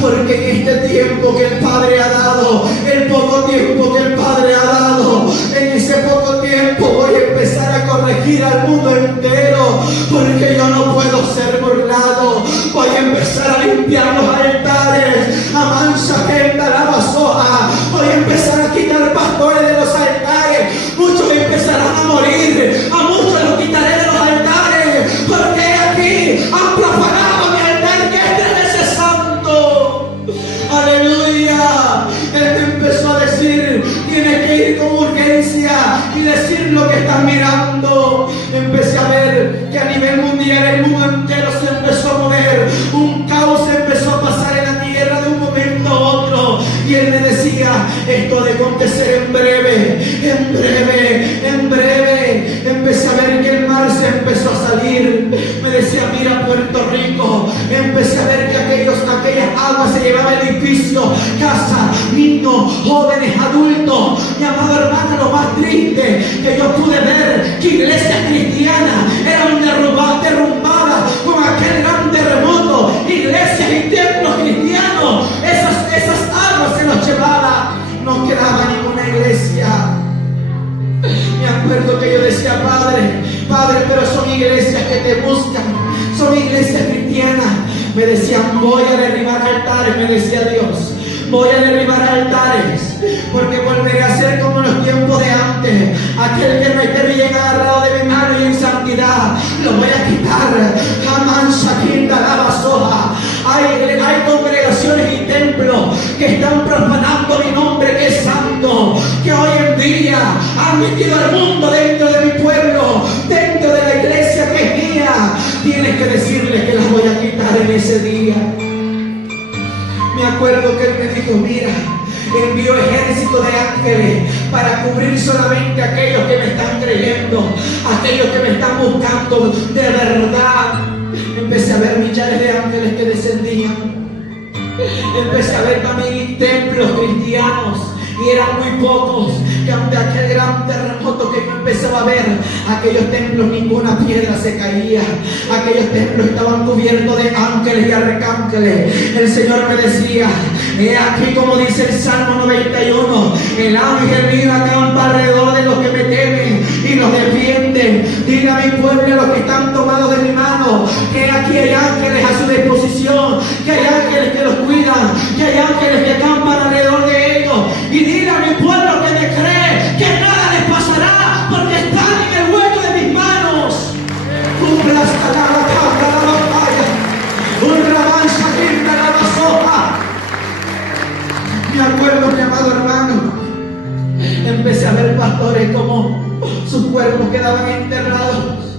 porque en este tiempo que el Padre ha dado, el poco tiempo que el Padre ha dado, en ese poco tiempo voy a empezar a corregir al mundo entero, porque yo no puedo ser burlado. Voy a empezar a limpiar los altares, amansa que la basoja. Voy a empezar a quitar pastores de los altares. Muchos empezarán a morir, a muchos los quitaré de los altares, porque aquí han profanado mi altar que es de ese santo. Aleluya. Él me empezó a decir, tienes que ir con urgencia y decir lo que estás mirando. Empecé a ver que a nivel mundial el mundo entero se empezó a mover. Un caos empezó a pasar en la tierra de un momento a otro. Y él me decía, esto ha de acontecer en breve, en breve, en breve. Empecé a ver que el mar se empezó a salir. Me decía, mira Puerto Rico. Empecé a ver que aquellas aguas se llevaban edificios, casas, niños, jóvenes, adultos. Mi amado hermano, lo más triste que yo pude ver, que iglesias cristianas eran derrumbadas con aquel gran terremoto. Iglesias y templos cristianos, esas aguas se los llevaba. No quedaba ninguna iglesia. Me acuerdo que yo decía, Padre, pero son iglesias que te buscan, son iglesias cristianas. Me decían, voy a derribar altares, me decía Dios. Voy a derribar altares, porque volveré a ser como en los tiempos de antes. Aquel que no esté bien agarrado de mi mano y en santidad, lo voy a quitar. Jamás aquí la basoja. Hay congregaciones y templos que están profanando mi nombre, que es santo, que hoy en día han metido al mundo dentro de mi pueblo, dentro de la iglesia que es mía. Tienes que decirles que las voy a quitar en ese día. Me acuerdo que él me dijo, mira, envío ejército de ángeles para cubrir solamente a aquellos que me están creyendo, aquellos que me están buscando de verdad. Empecé a ver millares de ángeles que descendían. Empecé a ver también templos cristianos y eran muy pocos, que ante aquel gran terremoto que yo empezaba a ver, aquellos templos ninguna piedra se caía, aquellos templos estaban cubiertos de ángeles y arcángeles. El Señor me decía, he aquí como dice el Salmo 91, el ángel mío acampa alrededor de los que me temen y los defienden. Dile a mi pueblo, a los que están tomados de mi mano, que aquí hay ángeles a su disposición, que hay ángeles que los cuidan, que hay ángeles que acampan alrededor de ellos. Y dile a mi pueblo que me cree que nada les pasará, porque están en el hueco de mis manos. Me acuerdo, mi amado hermano, empecé a ver pastores como sus cuerpos quedaban enterrados.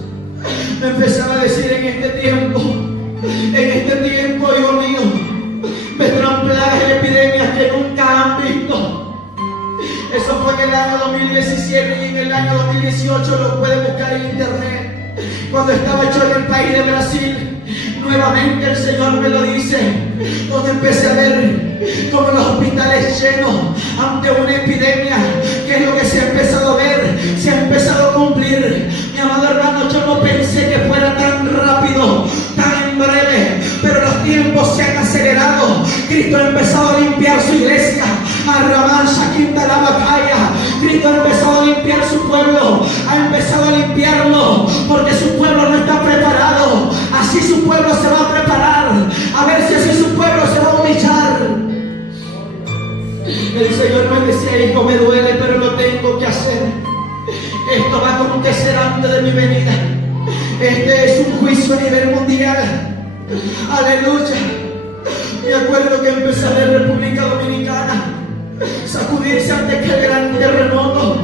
Me empezaba a decir, en este tiempo, hijo mío, vendrán plagas y epidemias que nunca han visto. Eso fue en el año 2017 y en el año 2018 lo pueden buscar en internet. Cuando estaba yo en el país de Brasil, nuevamente el Señor me lo dice, donde empecé a ver como los hospitales llenos ante una epidemia, que es lo que se ha empezado a ver, se ha empezado a cumplir. Mi amado hermano, yo no pensé que fuera tan rápido, tan en breve, pero los tiempos se han acelerado. Cristo ha empezado a limpiar su iglesia, Cristo ha empezado a limpiar su pueblo, ha empezado a limpiarlo, porque su pueblo no está preparado. Así su pueblo se va a preparar, a ver si así su pueblo se va a humillar. El Señor me decía, hijo, me duele, pero lo tengo que hacer. Esto va a acontecer antes de mi venida. Este es un juicio a nivel mundial. Aleluya. Me acuerdo que empecé a ver República Dominicana sacudirse ante aquel gran terremoto.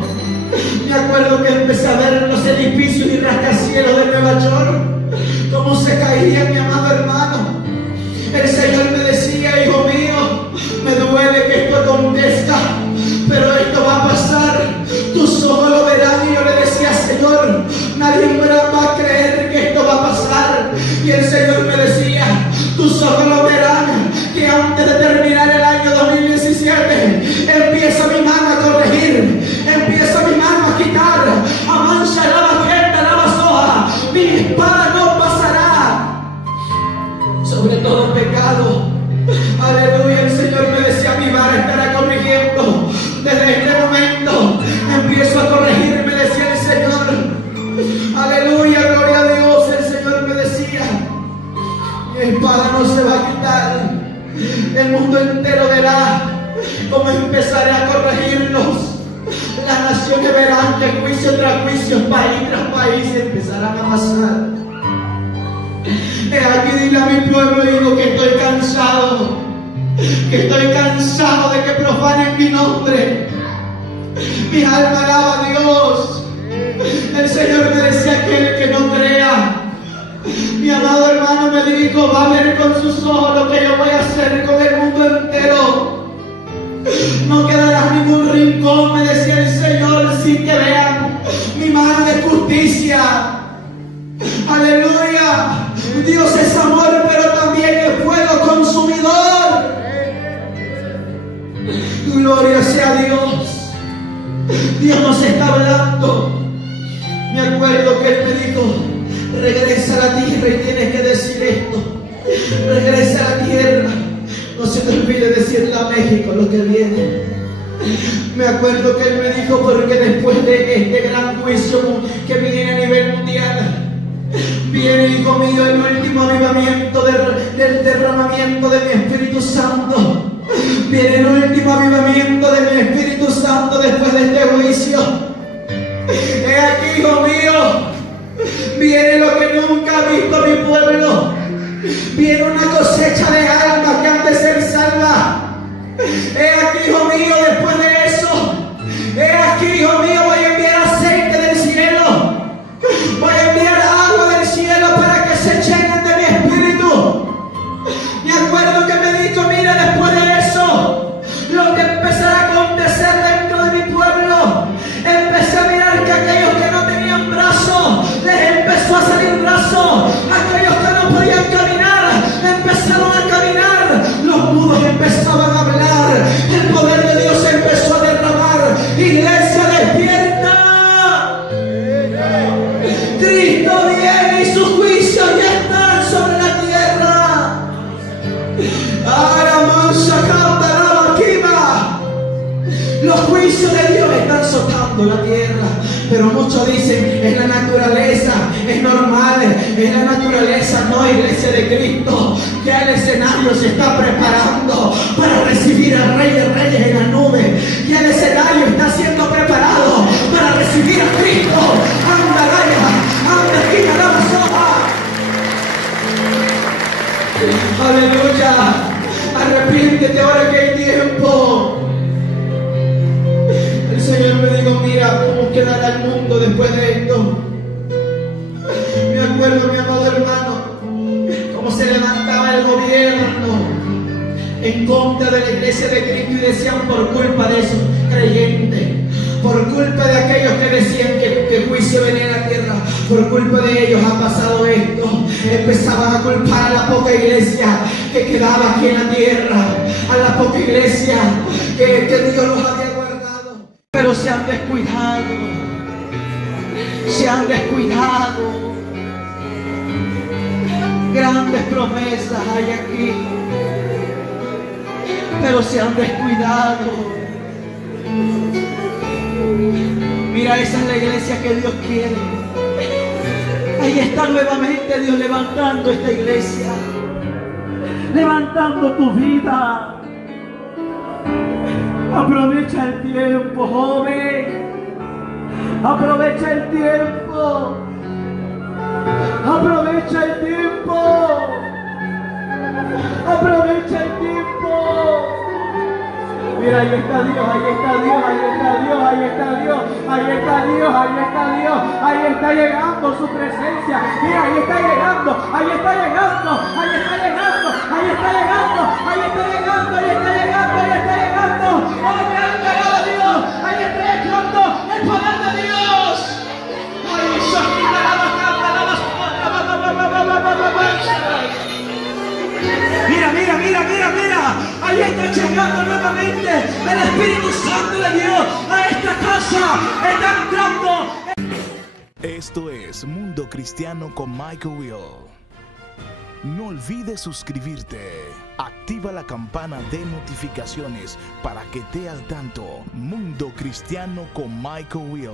Me acuerdo que empecé a ver los edificios y rascacielos de Nueva York, cómo se caían, mi amado hermano. El Señor me decía, hijo mío, me duele que esto acontezca, pero esto va a pasar, tus ojos lo verán. Y yo le decía, Señor, nadie me va a creer que esto va a pasar. Y el Señor me decía, tus ojos lo verán, que antes de terminar el año 2017, empieza mi mano a corregir, empieza mi mano a quitar, amansa la bajeta, la basoja, mi espada no pasará sobre todo pecado. Aleluya. El Señor me decía, mi vara estará corrigiendo. Desde este momento empiezo a corregir, me decía el Señor. Aleluya, gloria a Dios. El Señor me decía, mi espada no se va a quitar. El mundo entero verá cómo empezaré a corregirlos. Las naciones verán que juicio tras juicio, país tras país empezarán a pasar. Aquí dile a mi pueblo, digo que estoy cansado de que profanen mi nombre. Mi alma alaba a Dios. El Señor me decía que el que no crea, mi amado hermano, me dijo, va a ver con sus ojos lo que yo voy a hacer con el mundo entero. No quedará ningún rincón, me decía el Señor, sin que vean mi mano de justicia. Aleluya. Dios es amor, pero también es fuego consumidor. Gloria sea a Dios. Dios nos está hablando. Me acuerdo que Él me dijo, regresa a la tierra y tienes que decir esto. Regresa a la tierra. No se te olvide decirle a México lo que viene. Me acuerdo que Él me dijo, porque después de este gran juicio que viene a nivel mundial, viene, hijo mío, el último avivamiento del derramamiento de mi Espíritu Santo. Viene el último avivamiento de mi Espíritu Santo después de este juicio. He aquí, hijo mío, viene lo que nunca ha visto mi pueblo. Viene una cosecha de almas que han de ser salvas. He aquí, hijo mío, después de eso, he aquí, hijo mío, voy a enviar aceite del cielo. Voy a enviar agua del cielo para que se llenen de mi espíritu. Me acuerdo que me dijo, mira, después de eso, lo que empezará a acontecer dentro de mi pueblo, empecé a mirar que aquellos que no tenían brazos, les empezó a salir brazos. Aquellos que no podían caminar, empezaron a caminar. Aramansa canta la vaquima. Los juicios de Dios están azotando la tierra, pero muchos dicen, es la naturaleza, es normal, es la naturaleza. No, iglesia de Cristo, ya el escenario se está preparando para recibir al Rey de Reyes en la nube. Ya el escenario está siendo preparado para recibir a Cristo. Anda, Gaya, anda, quita la mazoja. Aleluya, arrepiéntete ahora que hay tiempo. El Señor me dijo, mira cómo quedará el mundo después de esto. Me acuerdo, mi amado hermano, cómo se levantaba el gobierno en contra de la iglesia de Cristo y decían, por culpa de esos creyentes, por culpa de aquellos que decían que el juicio venía a la tierra, por culpa de ellos ha pasado esto. Empezaban a culpar a la poca iglesia que quedaba aquí en la tierra, a la poca iglesia que Dios los había guardado. Pero se han descuidado, se han descuidado. Grandes promesas hay aquí, pero se han descuidado. Mira, esa es la iglesia que Dios quiere. Ahí está nuevamente Dios levantando esta iglesia, levantando tu vida. Aprovecha el tiempo, joven. Aprovecha el tiempo. Aprovecha el tiempo. Aprovecha el tiempo. Mira, ahí está Dios, ahí está Dios, ahí está Dios, ahí está Dios, ahí está Dios, ahí está Dios, ahí está llegando su presencia. Mira, ahí está llegando, ahí está llegando, ahí está llegando, ahí está llegando, ahí está llegando, ahí está llegando, ahí está llegando. ¡Oh, me han llegado a Dios! Ahí está llegando el poder de Dios. ¡Ay, Shakira, la bacana, la Mira, mira, mira, mira, mira. Ahí está llegando nuevamente el Espíritu Santo de Dios a esta casa. Está entrando. Esto es Mundo Cristiano con Michael Will. No olvides suscribirte. Activa la campana de notificaciones para que estés al tanto. Mundo Cristiano con Michael Will.